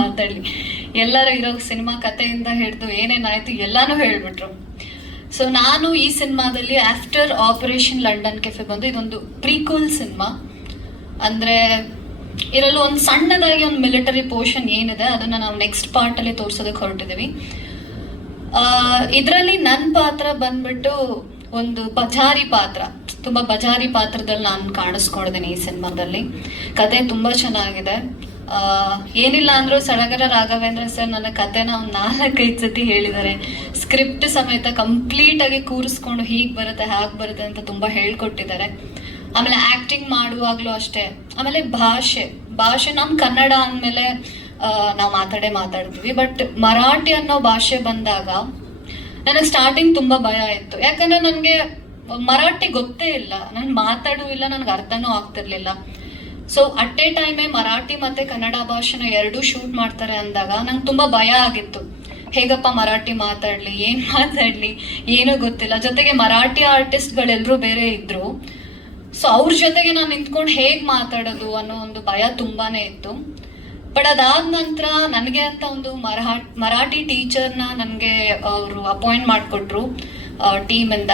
ಮಾತಾಡಲಿ. ಎಲ್ಲರೂ ಇರೋ ಸಿನಿಮಾ ಕಥೆಯಿಂದ ಹಿಡಿದು ಏನೇನಾಯಿತು ಎಲ್ಲಾನು ಹೇಳ್ಬಿಟ್ರು. ಸೊ ನಾನು ಈ ಸಿನಿಮಾದಲ್ಲಿ ಆಫ್ಟರ್ ಆಪರೇಷನ್ ಲಂಡನ್ ಕೆಫೆ ಬಂದು ಇದೊಂದು ಪ್ರೀಕ್ವಲ್ ಸಿನಿಮಾ. ಅಂದರೆ ಇದರಲ್ಲೂ ಒಂದು ಸಣ್ಣದಾಗಿ ಒಂದು ಮಿಲಿಟರಿ ಪೋರ್ಷನ್ ಏನಿದೆ ಅದನ್ನು ನಾವು ನೆಕ್ಸ್ಟ್ ಪಾರ್ಟಲ್ಲಿ ತೋರಿಸೋದಕ್ಕೆ ಹೊರಟಿದ್ದೀವಿ. ಇದರಲ್ಲಿ ನನ್ನ ಪಾತ್ರ ಬಂದ್ಬಿಟ್ಟು ಒಂದು ಬಜಾರಿ ಪಾತ್ರ, ತುಂಬ ಬಜಾರಿ ಪಾತ್ರದಲ್ಲಿ ನಾನು ಕಾಣಿಸ್ಕೊಂಡಿದ್ದೀನಿ ಈ ಸಿನಿಮಾದಲ್ಲಿ. ಕತೆ ತುಂಬ ಚೆನ್ನಾಗಿದೆ. ಏನಿಲ್ಲ ಅಂದರೂ ಸಡಗರ ರಾಘವೇಂದ್ರ ಸರ್ ನನ್ನ ಕತೆನ ಒಂದು 4-5 ಸತಿ ಹೇಳಿದ್ದಾರೆ. ಸ್ಕ್ರಿಪ್ಟ್ ಸಮೇತ ಕಂಪ್ಲೀಟಾಗಿ ಕೂರಿಸ್ಕೊಂಡು ಹೀಗೆ ಬರುತ್ತೆ ಹಾಗೆ ಬರುತ್ತೆ ಅಂತ ತುಂಬ ಹೇಳ್ಕೊಟ್ಟಿದ್ದಾರೆ. ಆಮೇಲೆ ಆ್ಯಕ್ಟಿಂಗ್ ಮಾಡುವಾಗಲೂ ಅಷ್ಟೇ. ಆಮೇಲೆ ಭಾಷೆ ನಮ್ಮ ಕನ್ನಡ ಅಂದಮೇಲೆ ನಾವು ಮಾತಾಡ್ತೀವಿ. ಬಟ್ ಮರಾಠಿ ಅನ್ನೋ ಭಾಷೆ ಬಂದಾಗ ನನಗೆ ಸ್ಟಾರ್ಟಿಂಗ್ ತುಂಬ ಭಯ ಇತ್ತು. ಯಾಕಂದರೆ ನನಗೆ ಮರಾಠಿ ಗೊತ್ತೇ ಇಲ್ಲ, ನಾನು ಮಾತಾಡೂ ಇಲ್ಲ, ನನಗೆ ಅರ್ಥನೂ ಆಗ್ತಿರ್ಲಿಲ್ಲ. ಸೊ ಅಟ್ ಎ ಟೈಮೇ ಮರಾಠಿ ಮತ್ತು ಕನ್ನಡ ಭಾಷೆನ ಎರಡೂ ಶೂಟ್ ಮಾಡ್ತಾರೆ ಅಂದಾಗ ನಂಗೆ ತುಂಬ ಭಯ ಆಗಿತ್ತು. ಹೇಗಪ್ಪ ಮರಾಠಿ ಮಾತಾಡಲಿ, ಏನು ಮಾತಾಡಲಿ, ಏನೂ ಗೊತ್ತಿಲ್ಲ. ಜೊತೆಗೆ ಮರಾಠಿ ಆರ್ಟಿಸ್ಟ್ಗಳೆಲ್ಲರೂ ಬೇರೆ ಇದ್ದರು. ಸೊ ಅವ್ರ ಜೊತೆಗೆ ನಾನು ನಿಂತ್ಕೊಂಡು ಹೇಗೆ ಮಾತಾಡೋದು ಅನ್ನೋ ಒಂದು ಭಯ ತುಂಬಾ ಇತ್ತು. ಬಟ್ ಅದಾದ ನಂತರ ನನಗೆ ಅಂತ ಒಂದು ಮರಾಠಿ ಟೀಚರ್ನ ನನಗೆ ಅವರು ಅಪಾಯಿಂಟ್ ಮಾಡಿಕೊಟ್ರು ಟೀಮಿಂದ.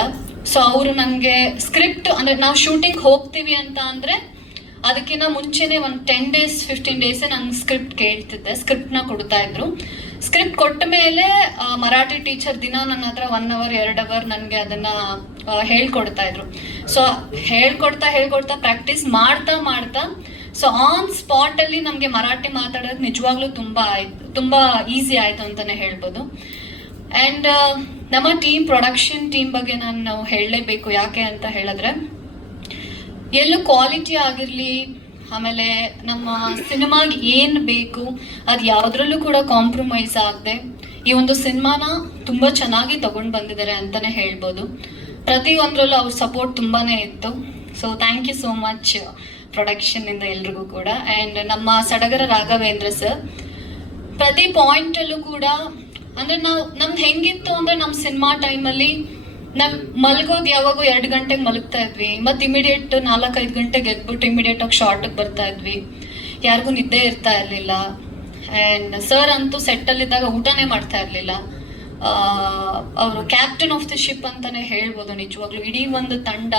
ಸೊ ಅವರು ನನಗೆ ಸ್ಕ್ರಿಪ್ಟ್, ಅಂದರೆ ನಾವು ಶೂಟಿಂಗ್ ಹೋಗ್ತೀವಿ ಅಂತ ಅಂದರೆ ಅದಕ್ಕಿಂತ ಮುಂಚೆನೇ ಒಂದು 10 days 15 days ನಂಗೆ ಸ್ಕ್ರಿಪ್ಟ್ ಕೇಳ್ತಿದ್ದೆ. ಸ್ಕ್ರಿಪ್ಟ್ನ ಕೊಡ್ತಾ ಇದ್ರು. ಸ್ಕ್ರಿಪ್ಟ್ ಕೊಟ್ಟ ಮೇಲೆ ಮರಾಠಿ ಟೀಚರ್ ದಿನ ನನ್ನ ಹತ್ರ 1 hour 2 hour ನನಗೆ ಅದನ್ನು ಹೇಳ್ಕೊಡ್ತಾ ಇದ್ರು. ಸೊ ಹೇಳ್ಕೊಡ್ತಾ ಪ್ರಾಕ್ಟೀಸ್ ಮಾಡ್ತಾ ಸೊ ಆನ್ ಸ್ಪಾಟಲ್ಲಿ ನಮಗೆ ಮರಾಠಿ ಮಾತಾಡೋದು ನಿಜವಾಗ್ಲೂ ತುಂಬ ಈಸಿ ಆಯಿತು ಅಂತಲೇ ಹೇಳ್ಬೋದು. ಆ್ಯಂಡ್ ನಮ್ಮ ಪ್ರೊಡಕ್ಷನ್ ಟೀಮ್ ಬಗ್ಗೆ ನಾನು ಹೇಳಲೇಬೇಕು. ಯಾಕೆ ಅಂತ ಹೇಳಿದ್ರೆ ಎಲ್ಲೂ ಕ್ವಾಲಿಟಿ ಆಗಿರಲಿ, ಆಮೇಲೆ ನಮ್ಮ ಸಿನಿಮಾಗೆ ಏನು ಬೇಕು ಅದು ಯಾವುದ್ರಲ್ಲೂ ಕೂಡ ಕಾಂಪ್ರಮೈಸ್ ಆಗದೆ ಈ ಒಂದು ಸಿನಿಮಾನ ತುಂಬ ಚೆನ್ನಾಗಿ ತಗೊಂಡು ಬಂದಿದ್ದಾರೆ ಅಂತಲೇ ಹೇಳ್ಬೋದು. ಪ್ರತಿಯೊಂದರಲ್ಲೂ ಅವ್ರ ಸಪೋರ್ಟ್ ತುಂಬಾ ಇತ್ತು. So thank you so much ಪ್ರೊಡಕ್ಷನ್ನಿಂದ ಎಲ್ರಿಗೂ ಕೂಡ. ಆ್ಯಂಡ್ ನಮ್ಮ ಸಡಗರ ರಾಘವೇಂದ್ರ ಸರ್ ಪ್ರತಿ ಪಾಯಿಂಟಲ್ಲೂ ಕೂಡ, ಅಂದರೆ ನಮ್ದು ಹೆಂಗಿತ್ತು ಅಂದರೆ ನಮ್ಮ ಸಿನಿಮಾ ಟೈಮಲ್ಲಿ ನಾವು ಮಲಗೋದು ಯಾವಾಗೂ 2 ಗಂಟೆಗೆ ಮಲಗ್ತಾ ಇದ್ವಿ. ಮತ್ತು ಇಮಿಡಿಯೇಟ್ 4-5 ಗಂಟೆಗೆ ಎದ್ಬಿಟ್ಟು ಇಮಿಡಿಯೇಟಾಗಿ ಶಾರ್ಟಿಗೆ ಬರ್ತಾ ಇದ್ವಿ. ಯಾರಿಗೂ ನಿದ್ದೆ ಇರ್ತಾ ಇರಲಿಲ್ಲ. ಆ್ಯಂಡ್ ಸರ್ ಅಂತೂ ಸೆಟ್ಟಲ್ಲಿದ್ದಾಗ ಊಟನೇ ಮಾಡ್ತಾ ಇರಲಿಲ್ಲ. ಅವರು ಕ್ಯಾಪ್ಟನ್ ಆಫ್ ದಿ ಶಿಪ್ ಅಂತಲೇ ಹೇಳ್ಬೋದು. ನಿಜವಾಗ್ಲೂ ಇಡೀ ಒಂದು ತಂಡ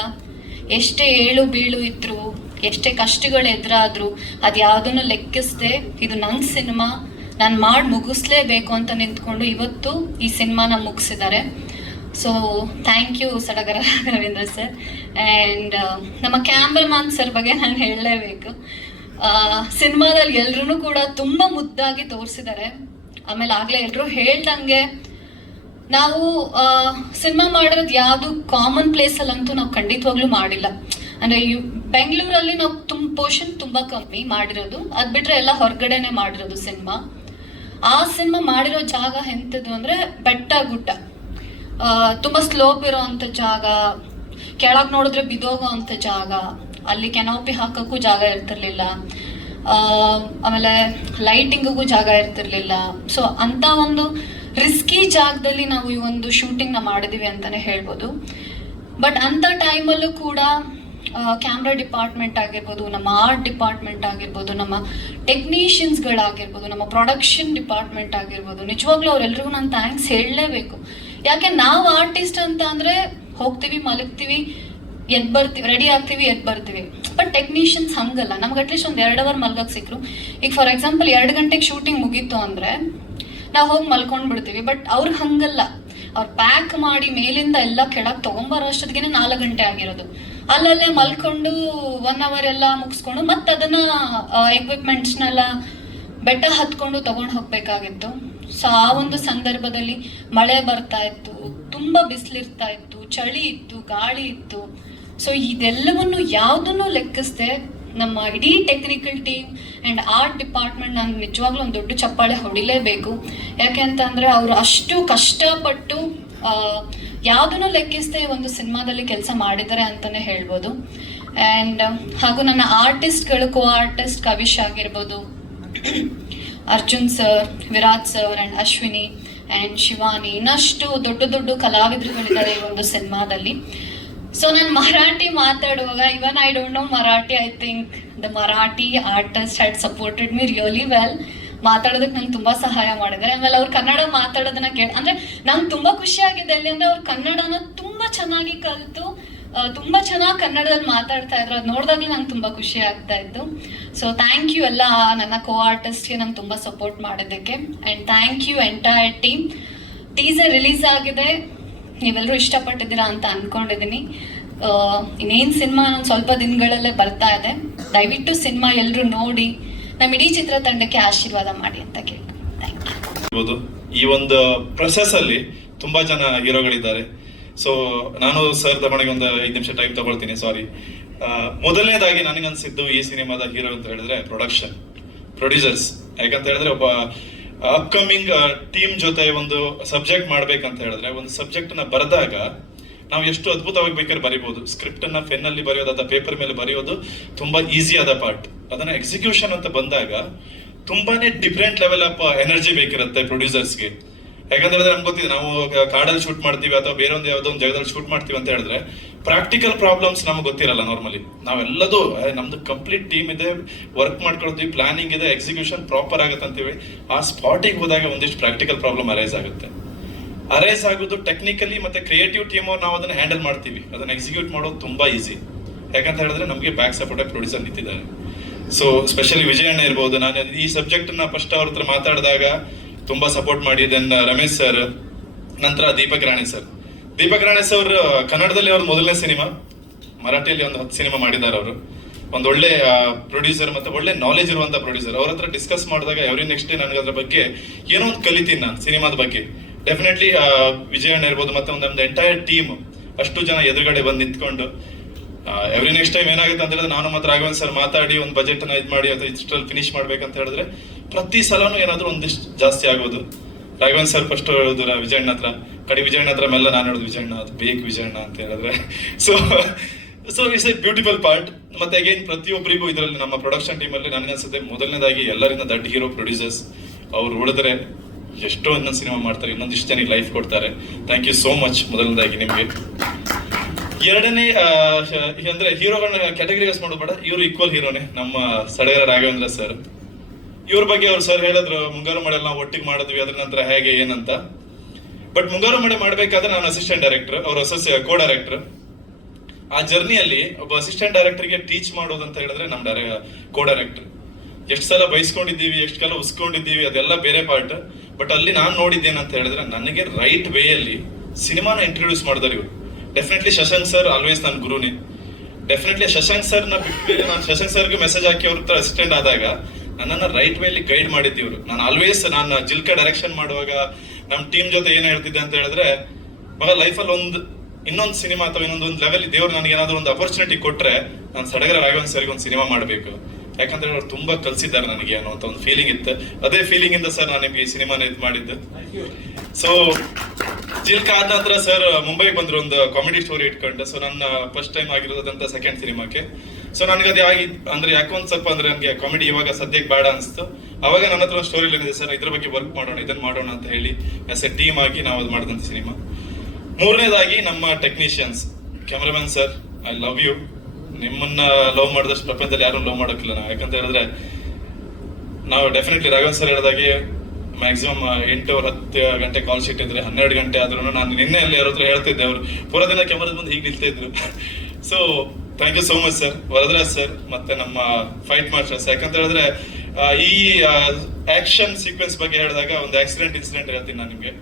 ಎಷ್ಟೇ ಏಳು ಬೀಳು ಇದ್ರು, ಎಷ್ಟೇ ಕಷ್ಟಗಳು ಎದುರಾದ್ರು ಅದು ಯಾವುದನ್ನು ಲೆಕ್ಕಿಸದೆ ಇದು ನನ್ನ ಸಿನಿಮಾ, ನಾನು ಮಾಡಿ ಮುಗಿಸ್ಲೇಬೇಕು ಅಂತ ನಿಂತ್ಕೊಂಡು ಇವತ್ತು ಈ ಸಿನಿಮಾನ ಮುಗಿಸಿದ್ದಾರೆ. ಸೊ ಥ್ಯಾಂಕ್ ಯು ಸಡಗರ ರಾಘವೇಂದ್ರ ಸರ್. ಆ್ಯಂಡ್ ನಮ್ಮ ಕ್ಯಾಮ್ರಾಮನ್ ಸರ್ ಬಗ್ಗೆ ನಾನು ಹೇಳಲೇಬೇಕು. ಸಿನಿಮಾದಲ್ಲಿ ಎಲ್ಲರೂ ಕೂಡ ತುಂಬ ಮುದ್ದಾಗಿ ತೋರಿಸಿದ್ದಾರೆ. ಆಮೇಲೆ ಆಗಲೇ ಎಲ್ಲರೂ ಹೇಳ್ದಂಗೆ ನಾವು ಸಿನಿಮಾ ಮಾಡಿರೋದು ಯಾವುದು ಕಾಮನ್ ಪ್ಲೇಸಲ್ಲಂತೂ ನಾವು ಖಂಡಿತವಾಗ್ಲೂ ಮಾಡಿಲ್ಲ. ಅಂದರೆ ಬೆಂಗಳೂರಲ್ಲಿ ನಾವು ಪೋರ್ಷನ್ ತುಂಬ ಕಮ್ಮಿ ಮಾಡಿರೋದು, ಅದು ಬಿಟ್ಟರೆ ಎಲ್ಲ ಹೊರಗಡೆನೆ ಮಾಡಿರೋದು ಸಿನಿಮಾ. ಆ ಸಿನಿಮಾ ಮಾಡಿರೋ ಜಾಗ ಎಂಥದ್ದು ಅಂದರೆ ಬೆಟ್ಟ ಗುಡ್ಡ, ತುಂಬ ಸ್ಲೋಪ್ ಇರೋವಂಥ ಜಾಗ, ಕೆಳಗೆ ನೋಡಿದ್ರೆ ಬಿದೋಗೋ ಅಂಥ ಜಾಗ, ಅಲ್ಲಿ ಕೆನೋಪಿ ಹಾಕೋಕ್ಕೂ ಜಾಗ ಇರ್ತಿರ್ಲಿಲ್ಲ, ಆಮೇಲೆ ಲೈಟಿಂಗಿಗೂ ಜಾಗ ಇರ್ತಿರ್ಲಿಲ್ಲ. ಸೊ ಅಂಥ ಒಂದು ರಿಸ್ಕಿ ಜಾಗದಲ್ಲಿ ನಾವು ಈ ಒಂದು ಶೂಟಿಂಗ್ನ ಮಾಡಿದ್ದೀವಿ ಅಂತಲೇ ಹೇಳ್ಬೋದು. ಬಟ್ ಅಂಥ ಟೈಮಲ್ಲೂ ಕೂಡ ಕ್ಯಾಮ್ರಾ ಡಿಪಾರ್ಟ್ಮೆಂಟ್ ಆಗಿರ್ಬೋದು, ನಮ್ಮ ಆರ್ಟ್ ಡಿಪಾರ್ಟ್ಮೆಂಟ್ ಆಗಿರ್ಬೋದು, ನಮ್ಮ ಟೆಕ್ನಿಷಿಯನ್ಸ್ಗಳಾಗಿರ್ಬೋದು, ನಮ್ಮ ಪ್ರೊಡಕ್ಷನ್ ಡಿಪಾರ್ಟ್ಮೆಂಟ್ ಆಗಿರ್ಬೋದು, ನಿಜವಾಗ್ಲೂ ಅವರೆಲ್ಲರಿಗೂ ನಾನು ಥ್ಯಾಂಕ್ಸ್ ಹೇಳಲೇಬೇಕು. ಯಾಕೆ ನಾವು ಆರ್ಟಿಸ್ಟ್ ಅಂತ ಅಂದರೆ ಹೋಗ್ತೀವಿ, ಮಲಗ್ತೀವಿ, ಎದ್ದು ಬರ್ತೀವಿ, ರೆಡಿ ಆಗ್ತೀವಿ, ಎದ್ದು ಬರ್ತೀವಿ. ಬಟ್ ಟೆಕ್ನಿಷಿಯನ್ಸ್ ಹಂಗಲ್ಲ. ನಮ್ಗೆ ಅಟ್ಲೀಸ್ಟ್ ಒಂದು 2 hour ಮಲ್ಗಕ್ಕೆ ಸಿಕ್ಕರು. ಈಗ ಫಾರ್ ಎಕ್ಸಾಂಪಲ್ 2 ಗಂಟೆಗೆ ಶೂಟಿಂಗ್ ಮುಗೀತು ಅಂದರೆ ನಾವು ಹೋಗಿ ಮಲ್ಕೊಂಡು ಬಿಡ್ತೀವಿ. ಬಟ್ ಅವ್ರಿಗೆ ಹಂಗಲ್ಲ. ಅವ್ರು ಪ್ಯಾಕ್ ಮಾಡಿ ಮೇಲಿಂದ ಎಲ್ಲ ಕೆಳಗೆ ತೊಗೊಂಬರೋ ಅಷ್ಟೊತ್ತಿಗೆ 4 ಗಂಟೆ ಆಗಿರೋದು. ಅಲ್ಲಲ್ಲೇ ಮಲ್ಕೊಂಡು 1 hour ಎಲ್ಲ ಮುಗಿಸ್ಕೊಂಡು ಮತ್ತೆ ಅದನ್ನು ಎಕ್ವಿಪ್ಮೆಂಟ್ಸ್ನೆಲ್ಲ ಬೆಟ್ಟ ಹತ್ಕೊಂಡು ತೊಗೊಂಡು ಹೋಗಬೇಕಾಗಿತ್ತು. ಸೊ ಆ ಒಂದು ಸಂದರ್ಭದಲ್ಲಿ ಮಳೆ ಬರ್ತಾ ಇತ್ತು, ತುಂಬ ಬಿಸಿಲಿರ್ತಾ ಇತ್ತು, ಚಳಿ ಇತ್ತು, ಗಾಳಿ ಇತ್ತು. ಸೊ ಇದೆಲ್ಲವನ್ನು ಯಾವುದನ್ನು ಲೆಕ್ಕಿಸದೆ ನಮ್ಮ ಇಡೀ technical team and art department ನಾನು ನಿಜವಾಗ್ಲೂ ಒಂದು ದೊಡ್ಡ ಚಪ್ಪಾಳೆ ಹೊಡಿಲೇಬೇಕು. ಯಾಕೆ ಅಂತಂದರೆ ಅವರು ಅಷ್ಟು ಕಷ್ಟಪಟ್ಟು ಯಾವುದನ್ನು ಲೆಕ್ಕಿಸದೆ ಒಂದು ಸಿನಿಮಾದಲ್ಲಿ ಕೆಲಸ ಮಾಡಿದ್ದಾರೆ ಅಂತಲೇ ಹೇಳ್ಬೋದು. ಆ್ಯಂಡ್ ಹಾಗೂ ನನ್ನ ಆರ್ಟಿಸ್ಟ್ಗಳು, ಕೋ ಆರ್ಟಿಸ್ಟ್ ಕವಿಶ್ ಆಗಿರ್ಬೋದು, Arjun sir, Virat sir and Ashwini and Shivani, ಇನ್ನಷ್ಟು ದೊಡ್ಡ ಕಲಾವಿದರುಗಳಿದ್ದಾರೆ ಈ ಒಂದು ಸಿನಿಮಾದಲ್ಲಿ. ಸೊ ನಾನು ಮರಾಠಿ ಮಾತಾಡುವಾಗ, even I don't no Marathi, I think the Marathi artist had supported me really well. ಮಾತಾಡೋದಕ್ಕೆ ನಂಗೆ ತುಂಬಾ ಸಹಾಯ ಮಾಡಿದ್ದಾರೆ. ಆಮೇಲೆ ಅವ್ರು ಕನ್ನಡ ಮಾತಾಡೋದನ್ನ ಅಂದ್ರೆ ನಂಗೆ ತುಂಬಾ ಖುಷಿ ಆಗಿದೆ ಎಲ್ಲಿ ಅಂದ್ರೆ ಅವ್ರು ಕನ್ನಡನ ತುಂಬಾ ಚೆನ್ನಾಗಿ ಕಲಿತು ತುಂಬಾ ಚೆನ್ನಾಗಿ ಕನ್ನಡದಲ್ಲಿ ಮಾತಾಡ್ತಾ ಇದ್ರು. ಅದು ನೋಡಿದಾಗ್ಲೂ ನಂಗೆ ತುಂಬಾ ಖುಷಿ ಆಗ್ತಾ ಇತ್ತು. ಸೊ ಥ್ಯಾಂಕ್ ಯು ಎಲ್ಲ ನನ್ನ ಕೋ ಆರ್ಟಿಸ್ಟ್ಗೆ ನಂಗೆ ತುಂಬಾ ಸಪೋರ್ಟ್ ಮಾಡೋದಕ್ಕೆ. And thank you entire team. Teaser release ಆಗಿದೆ, ನೀವೆಲ್ಲರೂ ಇಷ್ಟಪಟ್ಟಿದ್ದೀರಾ ಅಂತ ಅನ್ಕೊಂಡಿದ್ದೀನಿ. ಇನ್ನೇನು ಸಿನಿಮಾ ಒಂದು ಸ್ವಲ್ಪ ದಿನಗಳಲ್ಲೇ ಬರ್ತಾ ಇದೆ. ದಯವಿಟ್ಟು ಸಿನಿಮಾ ಎಲ್ಲರೂ ನೋಡಿ ನಮ್ಮ ಇಡೀ ಚಿತ್ರತಂಡಕ್ಕೆ ಆಶೀರ್ವಾದ ಮಾಡಿ ಅಂತ ಕೇಳ್ತೀನಿ. Thank you. ಈ ಒಂದು ಪ್ರೊಸೆಸ್ ಅಲ್ಲಿ ತುಂಬಾ ಜನ ಹೀರೋಗಳಿದ್ದಾರೆ. ಸೊ ನಾನು ಸರ್ ತಗೊಂಡಿಗೆ ಒಂದು 5 ನಿಮಿಷ ಟೈಮ್ ತಗೊಳ್ತೀನಿ, ಸಾರಿ. ಮೊದಲನೇದಾಗಿ ನನಗನ್ಸಿದ್ದು ಈ ಸಿನಿಮಾದ ಹೀರೋ ಅಂತ ಹೇಳಿದ್ರೆ ಪ್ರೊಡ್ಯೂಸರ್ಸ್. ಯಾಕಂತ ಹೇಳಿದ್ರೆ ಒಬ್ಬ ಅಪ್ಕಮಿಂಗ್ ಟೀಮ್ ಜೊತೆ ಒಂದು ಸಬ್ಜೆಕ್ಟ್ ಮಾಡ್ಬೇಕಂತ ಹೇಳಿದ್ರೆ ಒಂದು ಸಬ್ಜೆಕ್ಟ್ ನ ಬರೆದಾಗ ನಾವು ಎಷ್ಟು ಅದ್ಭುತವಾಗಿ ಬೇಕಾದ್ರೆ ಬರೀಬಹುದು. ಸ್ಕ್ರಿಪ್ಟ್ ಅನ್ನ ಪೆನ್ ಅಲ್ಲಿ ಬರೆಯೋದು ಅಥವಾ ಪೇಪರ್ ಮೇಲೆ ಬರೆಯೋದು ತುಂಬಾ ಈಸಿ ಆದ ಪಾರ್ಟ್. ಅದನ್ನ ಎಕ್ಸಿಕ್ಯೂಷನ್ ಅಂತ ಬಂದಾಗ ತುಂಬಾನೇ ಡಿಫ್ರೆಂಟ್ ಲೆವೆಲ್ ಆಫ್ ಎನರ್ಜಿ ಬೇಕಿರುತ್ತೆ ಪ್ರೊಡ್ಯೂಸರ್ಸ್ಗೆ. ಯಾಕಂತ ಹೇಳಿದ್ರೆ ನಮ್ಗೆ ಗೊತ್ತಿದೆ, ನಾವು ಕಾಡಲ್ಲಿ ಶೂಟ್ ಮಾಡ್ತೀವಿ ಅಥವಾ ಬೇರೆ ಒಂದು ಯಾವುದೋ ಒಂದು ಜಾಗದಲ್ಲಿ ಶೂಟ್ ಮಾಡ್ತೀವಿ ಅಂತ ಹೇಳಿದ್ರೆ ಪ್ರಾಕ್ಟಿಕಲ್ ಪ್ರಾಬ್ಲಮ್ಸ್ ನಮ್ಗೆ ಗೊತ್ತಿರಲ್ಲ. ನಾರ್ಮಲಿ ನಾವೆಲ್ಲದೂ ನಮ್ದು ಕಂಪ್ಲೀಟ್ ಟೀಮ್ ಇದೆ, ವರ್ಕ್ ಮಾಡ್ಕೊಳ್ತೀವಿ, ಪ್ಲಾನಿಂಗ್ ಇದೆ, ಎಕ್ಸಿಕ್ಯೂಷನ್ ಪ್ರಾಪರ್ ಆಗುತ್ತೆ ಅಂತೀವಿ. ಆ ಸ್ಪಾಟಿಗೆ ಹೋದಾಗ ಒಂದಿಷ್ಟು ಪ್ರಾಕ್ಟಿಕಲ್ ಪ್ರಾಬ್ಲಮ್ ಅರೈಸ್ ಆಗುತ್ತೆ. ಅರೈಸ್ ಆಗೋದು ಟೆಕ್ನಿಕಲಿ ಮತ್ತೆ ಕ್ರಿಯೇಟಿವ್ ಟೀಮ್ ಅವ್ರು ನಾವು ಅದನ್ನ ಹ್ಯಾಂಡಲ್ ಮಾಡ್ತೀವಿ. ಅದನ್ನ ಎಕ್ಸಿಕ್ಯೂಟ್ ಮಾಡೋದು ತುಂಬಾ ಈಸಿ. ಯಾಕಂತ ಹೇಳಿದ್ರೆ ನಮಗೆ ಬ್ಯಾಕ್ ಸಪೋರ್ಟ್ ಆಗಿ ಪ್ರೊಡ್ಯೂಸರ್ ನಿಂತಿದ್ದಾರೆ. ಸೊ ಸ್ಪೆಷಲಿ ವಿಜಯಣ್ಣ ಇರ್ಬೋದು. ನಾನು ಈ ಸಬ್ಜೆಕ್ಟ್ ನ ಫಸ್ಟ್ ಅವ್ರ ಹತ್ರ ಮಾತಾಡಿದಾಗ ತುಂಬಾ ಸಪೋರ್ಟ್ ಮಾಡಿ. ದೆನ್ ರಮೇಶ್ ಸರ್, ನಂತರ ದೀಪಕ್ ರಾಣಿ ಸರ್. ದೀಪಕ್ ರಾಣಿ ಸರ್ ಕನ್ನಡದಲ್ಲಿ ಅವ್ರ ಮೊದಲನೇ ಸಿನಿಮಾ, ಮರಾಠಿಯಲ್ಲಿ ಒಂದು 10 ಸಿನಿಮಾ ಮಾಡಿದ್ದಾರೆ. ಅವರು ಒಂದು ಒಳ್ಳೆ ಪ್ರೊಡ್ಯೂಸರ್ ಮತ್ತೆ ಒಳ್ಳೆ ನಾಲೆಜ್ ಇರುವಂತ ಪ್ರೊಡ್ಯೂಸರ್. ಅವ್ರ ಹತ್ರ ಡಿಸ್ಕಸ್ ಮಾಡಿದಾಗ ಎವ್ರಿ ನೆಕ್ಸ್ಟ್ ಡೇ ನನಗೆ ಅದ್ರ ಬಗ್ಗೆ ಏನೋ ಒಂದು ಕಲಿತೀನಿ ನಾನು ಸಿನಿಮಾದ ಬಗ್ಗೆ. ಡೆಫಿನೆಟ್ಲಿ ವಿಜಯಣ್ಣ ಇರ್ಬೋದು ಮತ್ತೆ ಒಂದು ಎಂಟೈರ್ ಟೀಮ್ ಅಷ್ಟು ಜನ ಎದುರುಗಡೆ ಬಂದು ನಿಂತ್ಕೊಂಡು ಎವ್ರಿ ನೆಕ್ಸ್ಟ್ ಟೈಮ್ ಏನಾಗುತ್ತೆ ಅಂತ ಹೇಳಿದ್ರೆ ನಾನು ಮತ್ತೆ ರಾಘವನ್ ಸರ್ ಮಾತಾಡಿ ಒಂದು ಬಜೆಟ್ ನ ಇದು ಮಾಡಿ ಅಥವಾ ಇಷ್ಟರಲ್ಲಿ ಫಿನಿಶ್ ಮಾಡ್ಬೇಕಂತ ಹೇಳಿದ್ರೆ ಪ್ರತಿ ಸಲನೂ ಏನಾದ್ರು ಒಂದಿಷ್ಟು ಜಾಸ್ತಿ ಆಗೋದು. ರಾಘವನ್ ಸರ್ ಫಸ್ಟ್ ಹೇಳೋದು ವಿಜಯಣ್ಣ ಹತ್ರ, ವಿಜಯಣ್ಣ ಹತ್ರ ಮೆಲ್ಲ ನಾನು ಹೇಳೋದು ವಿಜಯಣ್ಣ ಅದು ಬೇಕು ವಿಜಯಣ್ಣ ಅಂತ ಹೇಳಿದ್ರೆ. So it's A beautiful part. ಮತ್ತೆ ಅಗೇನ್ ಪ್ರತಿಯೊಬ್ಬರಿಗೂ ಇದರಲ್ಲಿ ನಮ್ಮ ಪ್ರೊಡಕ್ಷನ್ ಟೀಮ್ ಅಲ್ಲಿ ನನಗನ್ಸುತ್ತೆ ಮೊದಲನೇದಾಗಿ ಎಲ್ಲರಿಂದ ದೊಡ್ಡ ಹೀರೋ ಪ್ರೊಡ್ಯೂಸರ್ಸ್. ಅವ್ರು ಉಳಿದ್ರೆ ಎಷ್ಟೋ ಇನ್ನೊಂದು ಸಿನಿಮಾ ಮಾಡ್ತಾರೆ, ಇನ್ನೊಂದಿಷ್ಟು ಜನಕ್ಕೆ ಲೈಫ್ ಕೊಡ್ತಾರೆ. ಥ್ಯಾಂಕ್ ಯು ಸೋ ಮಚ್ ಮೊದಲನೇದಾಗಿ ನಿಮ್ಗೆ. ಎರಡನೇ ಅಂದ್ರೆ ಹೀರೋಗಳನ್ನ ಕ್ಯಾಟಗರೈಸ್ ಮಾಡೋದು ಬೇಡ, ಇವರು ಈಕ್ವಲ್ ಹೀರೋನೇ ನಮ್ಮ ಸಡಗರ ರಾಘವೇಂದ್ರ ಸರ್. ಇವ್ರ ಬಗ್ಗೆ ಅವ್ರು ಸರ್ ಹೇಳಿದ್ರು ಮುಂಗಾರು ಮಳೆ ನಾವು ಒಟ್ಟಿಗೆ ಮಾಡಿದ್ವಿ, ಅದ್ರ ನಂತರ ಹೇಗೆ ಏನಂತ. ಬಟ್ ಮುಂಗಾರು ಮಳೆ ಮಾಡ್ಬೇಕಾದ್ರೆ ನಾನು ಅಸಿಸ್ಟೆಂಟ್ ಡೈರೆಕ್ಟರ್, ಅವ್ರ ಕೋ ಡೈರೆಕ್ಟರ್. ಆ ಜರ್ನಿಯಲ್ಲಿ ಒಬ್ಬ ಅಸಿಸ್ಟೆಂಟ್ ಡೈರೆಕ್ಟರ್ಗೆ ಟೀಚ್ ಮಾಡೋದಂತ ಹೇಳಿದ್ರೆ ನಮ್ಮ ಕೋ ಡೈರೆಕ್ಟರ್. ಎಷ್ಟು ಸಲ ಬೈಸ್ಕೊಂಡಿದ್ದೀವಿ, ಎಷ್ಟು ಕಾಲ ಉಸ್ಕೊಂಡಿದ್ದೀವಿ, ಅದೆಲ್ಲ ಬೇರೆ ಪಾರ್ಟ್. ಬಟ್ ಅಲ್ಲಿ ನಾನು ನೋಡಿದ್ದೇನಂತ ಹೇಳಿದ್ರೆ ನನಗೆ ರೈಟ್ ವೇ ಅಲ್ಲಿ ಸಿನಿಮಾನ ಇಂಟ್ರೊಡ್ಯೂಸ್ ಮಾಡಿದ್ರು ಇವರು. ಡೆಫಿನೆಟ್ಲಿ ಶಶಾಂಕ್ ಸರ್ ಆಲ್ವೇಸ್ ನನ್ನ ಗುರುನೇ. ಡೆಫಿನೆಟ್ಲಿ ಶಶಾಂಕ್ ಸರ್ ನ ಬಿಟ್ಟು ನಾನು ಶಶಾಂಕ್ ಸರ್ಗೆ ಮೆಸೇಜ್ ಹಾಕಿ ಅವ್ರ ಹತ್ರ ಅಸಿಸ್ಟೆಂಟ್ ಆದಾಗ ನನ್ನನ್ನು ರೈಟ್ ವೇಲಿ ಗೈಡ್ ಮಾಡಿದ್ದೀವ್ರು. ನಾನು ಆಲ್ವೇಸ್ ನಾನು ಜಿಲ್ಕ ಡೈರೆಕ್ಷನ್ ಮಾಡುವಾಗ ನಮ್ಮ ಟೀಮ್ ಜೊತೆ ಏನ್ ಹೇಳ್ತಿದ್ದೆ ಅಂತ ಹೇಳಿದ್ರೆ, ಮಗ ಲೈಫಲ್ಲಿ ಇನ್ನೊಂದು ಸಿನಿಮಾ ಅಥವಾ ಇನ್ನೊಂದು ಲೆವೆಲ್ ದೇವ್ರು ನನಗೆ ಏನಾದ್ರು ಒಂದು ಅಪರ್ಚುನಿಟಿ ಕೊಟ್ರೆ ನಾನು ಸಡಗರ ರಾಘವನ್ ಸರ್ಗೆ ಒಂದು ಸಿನಿಮಾ ಮಾಡಬೇಕು. ಯಾಕಂದ್ರೆ ಅವ್ರು ತುಂಬಾ ಕಲ್ಸಿದ್ದಾರೆ ನನಗೆ ಅನ್ನುವಂತ ಒಂದು ಫೀಲಿಂಗ್ ಇತ್ತು. ಅದೇ ಫೀಲಿಂಗ್ ಇಂದ ಸರ್ ನಾನು ನಿಮ್ಗೆ ಈ ಸಿನಿಮಾನ ಇದು ಮಾಡಿದ್ದು. ಸೊ ಜಿಲ್ಕ ಆದ ನಂತರ ಸರ್ ಮುಂಬೈಗೆ ಬಂದ್ರು ಒಂದು ಕಾಮಿಡಿ ಸ್ಟೋರಿ ಇಟ್ಕೊಂಡು. ಸೊ ನನ್ನ ಫಸ್ಟ್ ಟೈಮ್ ಆಗಿರೋದಂತ ಸೆಕೆಂಡ್ ಸಿನಿಮಾಕ್ಕೆ. ಸೊ ನನಗೆ ಅದೇ ಅಂದ್ರೆ ಯಾಕೊಂದ್ ಸ್ವಲ್ಪ ಅಂದ್ರೆ ನನಗೆ ಕಾಮಿಡಿ ಇವಾಗ ಸದ್ಯಕ್ಕೆ ಬೇಡ ಅನಿಸ್ತು. ಅವಾಗ ನನ್ನ ಹತ್ರ ಒಂದು ಸ್ಟೋರಿ ಇದೆ ಸರ್, ಇದ್ರ ಬಗ್ಗೆ ವರ್ಕ್ ಮಾಡೋಣ, ಇದನ್ನ ಮಾಡೋಣ ಅಂತ ಹೇಳಿ ಎಸ್ ಎ ಟೀಮ್ ಆಗಿ ನಾವು ಅದು ಮಾಡಿದಂತ ಸಿನಿಮಾ. ಮೂರನೇದಾಗಿ ನಮ್ಮ technicians, cameraman sir, I love you. ನಿಮ್ಮನ್ನ ಲವ್ ಮಾಡಿದಷ್ಟು ಪ್ರಪಂಚದಲ್ಲಿ ಯಾರು ಲವ್ ಮಾಡೋಕ್ಕಿಲ್ಲ ನಾವು. ಯಾಕಂತ ಹೇಳಿದ್ರೆ ನಾವು ಡೆಫಿನೆಟ್ಲಿ ರಾಘವನ್ ಸರ್ ಹೇಳಿದಾಗೆ ಮ್ಯಾಕ್ಸಿಮಮ್ 8 or 10 ಗಂಟೆ ಕಾಲ್ ಶೀಟ್ ಇದ್ರೆ 12 ಗಂಟೆ ಆದ್ರೂ ನಾನು ನಿನ್ನೆ ಅಲ್ಲಿ ಯಾರ ಹತ್ರ ಹೇಳ್ತಿದ್ದೆ, ಅವರು ಪೂರಾ ದಿನ ಕ್ಯಾಮರಾದ ಮುಂದೆ ಹೀಗೆ ನಿಲ್ತಾ ಇದ್ರು. So thank you so much sir, Varadaraj sir ಮತ್ತೆ ನಮ್ಮ ಫೈಟ್ ಮಾಸ್ಟರ್ಸ್. ಯಾಕಂತ ಹೇಳಿದ್ರೆ ಈ ಆಕ್ಷನ್ ಸೀಕ್ವೆನ್ಸ್ ಬಗ್ಗೆ ಹೇಳಿದಾಗ ಒಂದು ಇನ್ಸಿಡೆಂಟ್ ಹೇಳ್ತೀನಿ ನಾನು ನಿಮ್ಗೆ.